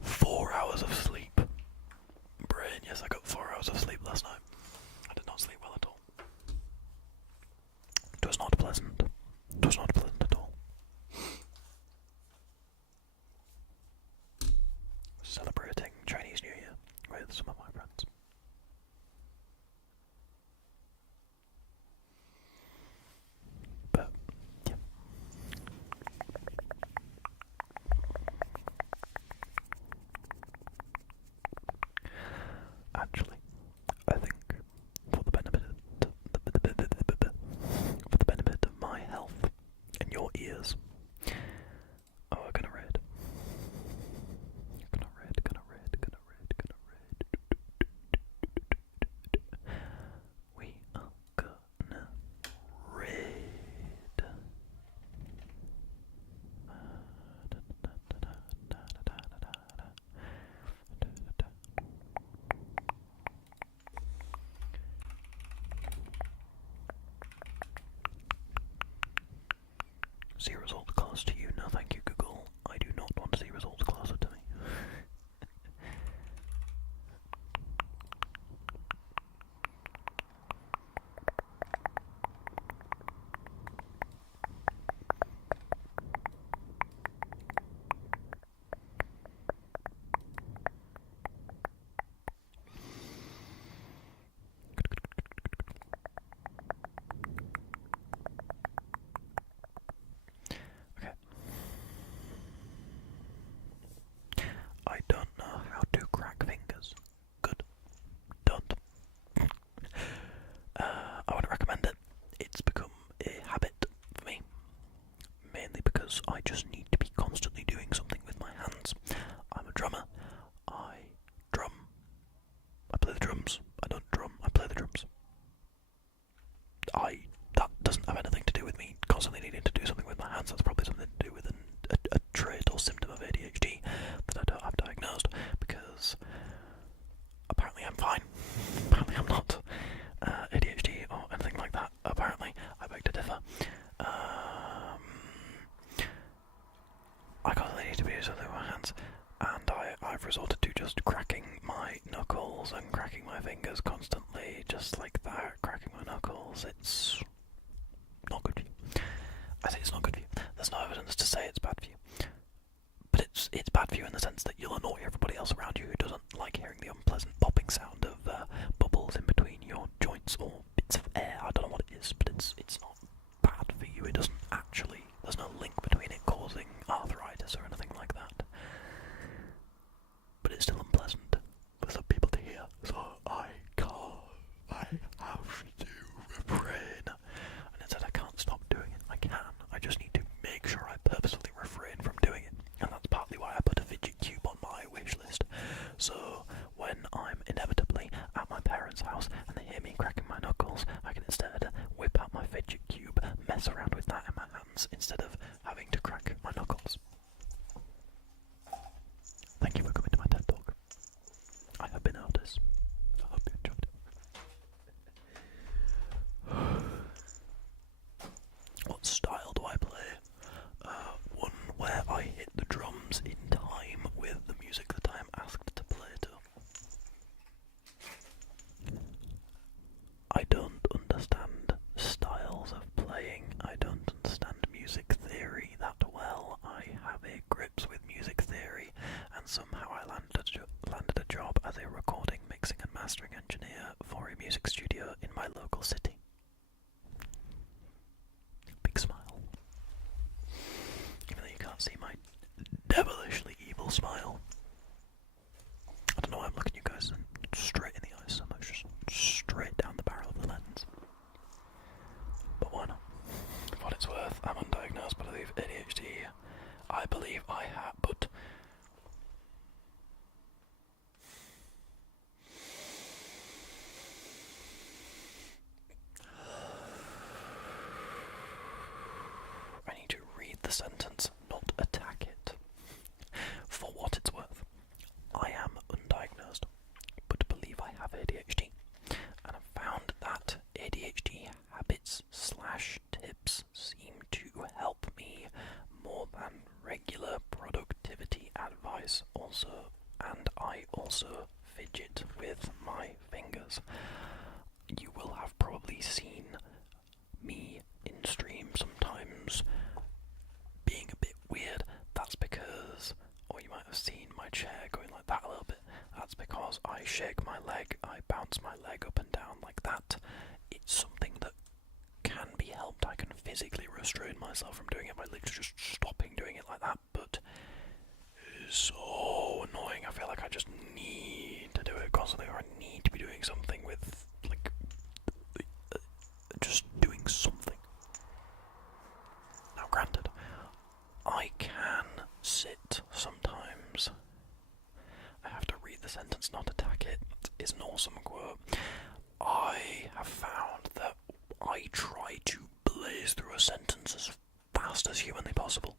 "4 hours of sleep" brain. Yes, I got 4 hours of sleep last night. I did not sleep well at all. It was not pleasant. It was not pleasant at all. Celebrating Chinese New Year with some of my friends. But, yeah. Actually, I think for the benefit of my health and your ears, we're gonna read. Gonna read. We are gonna read. See results close to you? No, thank you, Google. I do not want to see results closer to me. Okay. I don't know how to crack fingers. Good. Don't. I wouldn't recommend it. It's become a habit for me. Mainly because I just need to be constantly doing something with my hands. I'm a drummer. I drum. I play the drums. I don't drum. I play the drums. That doesn't have anything to do with me constantly needing to do something with my hands. That's probably something to do with a trait or symptom of ADHD that I don't have diagnosed, because apparently I'm fine. Apparently I'm not ADHD or anything like that. Apparently, I beg to differ. I constantly need to be doing something with my hands, and I've resorted to just cracking my knuckles and cracking my fingers constantly, just like that, cracking my knuckles. It's not good for you. I say it's not good for you. There's no evidence to say it's bad for you. But it's bad for you in the sense that you'll annoy everybody else around you who doesn't like hearing the unpleasant popping sound of bubbles in between your joints or bits of air. I don't know what it is, but it's not bad for you. It doesn't actually, there's no link between it causing arthritis or anything like that. But it's still unpleasant for some people to hear, so I have to refrain. And instead I can't stop doing it. I can. I just need to make sure I purposefully refrain from doing it. And that's partly why I put a fidget cube on my wish list. So when I'm inevitably at my parents' house and they hear me cracking my knuckles, I can instead whip out my fidget cube, mess around with that in my hands instead of having to crack my knuckles. Thank you for coming to my TED Talk. I have been Otis. I hope you enjoyed it. What style do I play? One where I hit the drums in time with the music that I am asked to play to. I don't understand styles of playing. I don't understand music theory that well. I have a grips with music theory, and somehow I landed a job as a recording, mixing and mastering engineer for a music studio in my local city. Big smile. Even though you can't see my devilishly evil smile. I don't know why I'm looking you guys straight in the eyes so much, just straight down the barrel of the lens. But why not? For what it's worth, I'm undiagnosed, but I believe ADHD. I believe I have, but also fidget with my fingers. You will have probably seen me in stream sometimes being a bit weird. That's because, or you might have seen my chair going like that a little bit. That's because I shake my leg, I bounce my leg up and down like that. It's something that can be helped. I can physically restrain myself from doing it by literally just stopping doing it like that, but it's so annoying. I feel like I just need to do it constantly, or I need to be doing something with, like, just doing something. Now granted, I can sit sometimes. I have to read the sentence, not attack it. It's an awesome quote. I have found that I try to blaze through a sentence as fast as humanly possible.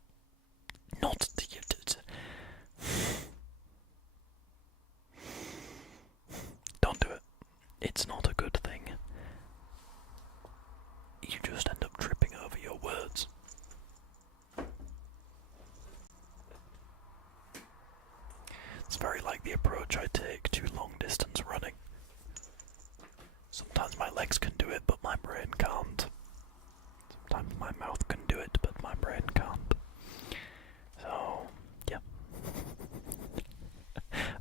Not the... Don't do it. It's not a good thing. You just end up tripping over your words. It's very like the approach I take to long distance running. Sometimes my legs can do it, but my brain can't. Sometimes my mouth can do it, but my brain can't. So, yeah.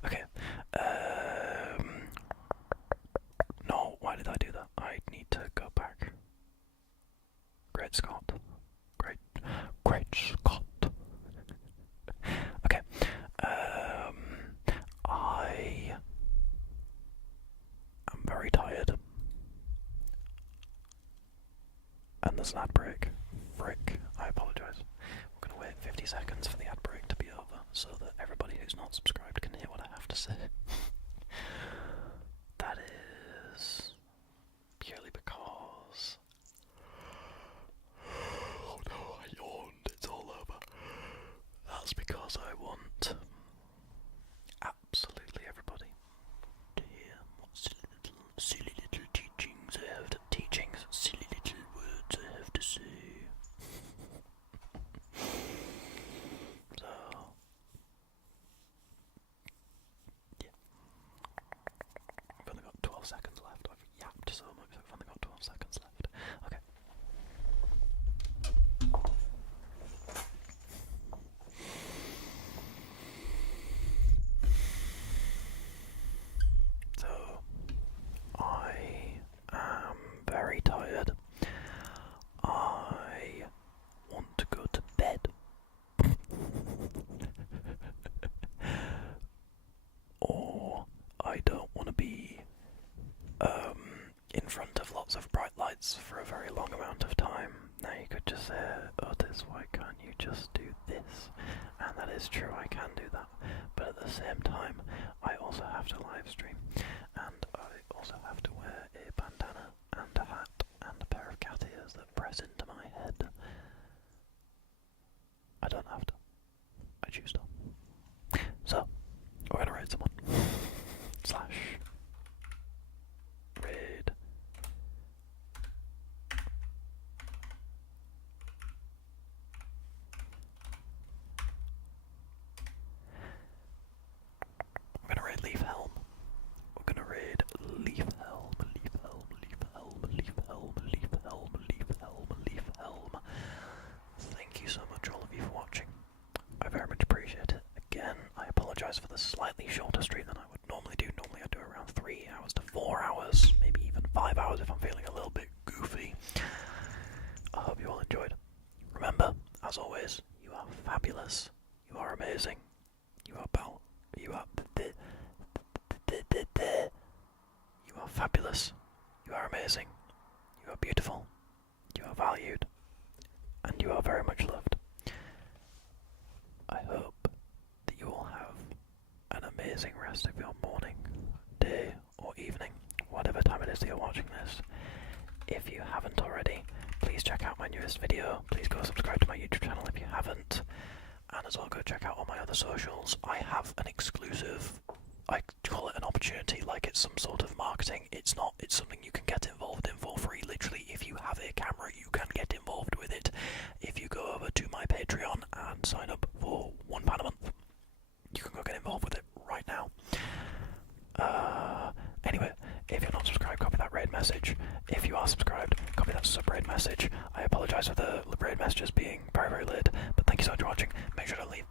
Okay. No, why did I do that? I need to go back. Great Scott. Great Scott. Okay. I am very tired. And there's an ad break. Frick. I apologise. We're going to wait 50 seconds for the ad break to be over so that everybody who's not subscribed can hear what I have to say. That is purely because... Oh no, I yawned. It's all over. That's because I want absolutely everybody to hear what silly little teachings I have to... silly little words I have to say. So... yeah. I've only got 12 seconds left. I've yapped so much, I've only got 12 seconds left. Okay. So, I am very tired. I want to go to bed. Or I don't want to be in front of lots of bright lights for a very long amount of time. Now you could just say, Otis, why can't you just do this? And that is true, I can do that. But at the same time, I also have to live stream. And I also have to wear a bandana and a hat and a pair of cat ears that press into my head. I don't have to. I choose to. So, we're gonna raid someone. Slash. Raid. We're gonna raid Leaf Helm. We're gonna raid Leaf Helm, Leaf Helm, Leaf Helm, Leaf Helm, Leaf Helm, Leaf Helm, Leaf Helm. Thank you so much, all of you, for watching. I very much appreciate it. Again, I apologise for the slightly shorter stream than I would normally do. Normally I do around 3 hours to 4 hours, maybe even 5 hours if I'm feeling a little bit goofy. I hope you all enjoyed. Remember, as always, you are fabulous. You are amazing. You are you are you are fabulous. You are amazing. You are beautiful. You are valued. And you are very much loved. I hope that you all have an amazing rest of your morning, day, or evening, whatever time it is that you're watching this. If you haven't already, please check out my newest video. Please go subscribe to my YouTube channel if you haven't. And as well, go check out all my other socials. I have an exclusive, I call it an opportunity, like it's some sort of marketing. It's not, it's something you can get involved in for free. Literally, if you have a camera, you can get involved with it. If you go over to my Patreon and sign up for £1 a month, you can go get involved with it right now. message. If you are subscribed, copy that sub-raid message. I apologise for the raid messages being very, very late, but thank you so much for watching. Make sure to leave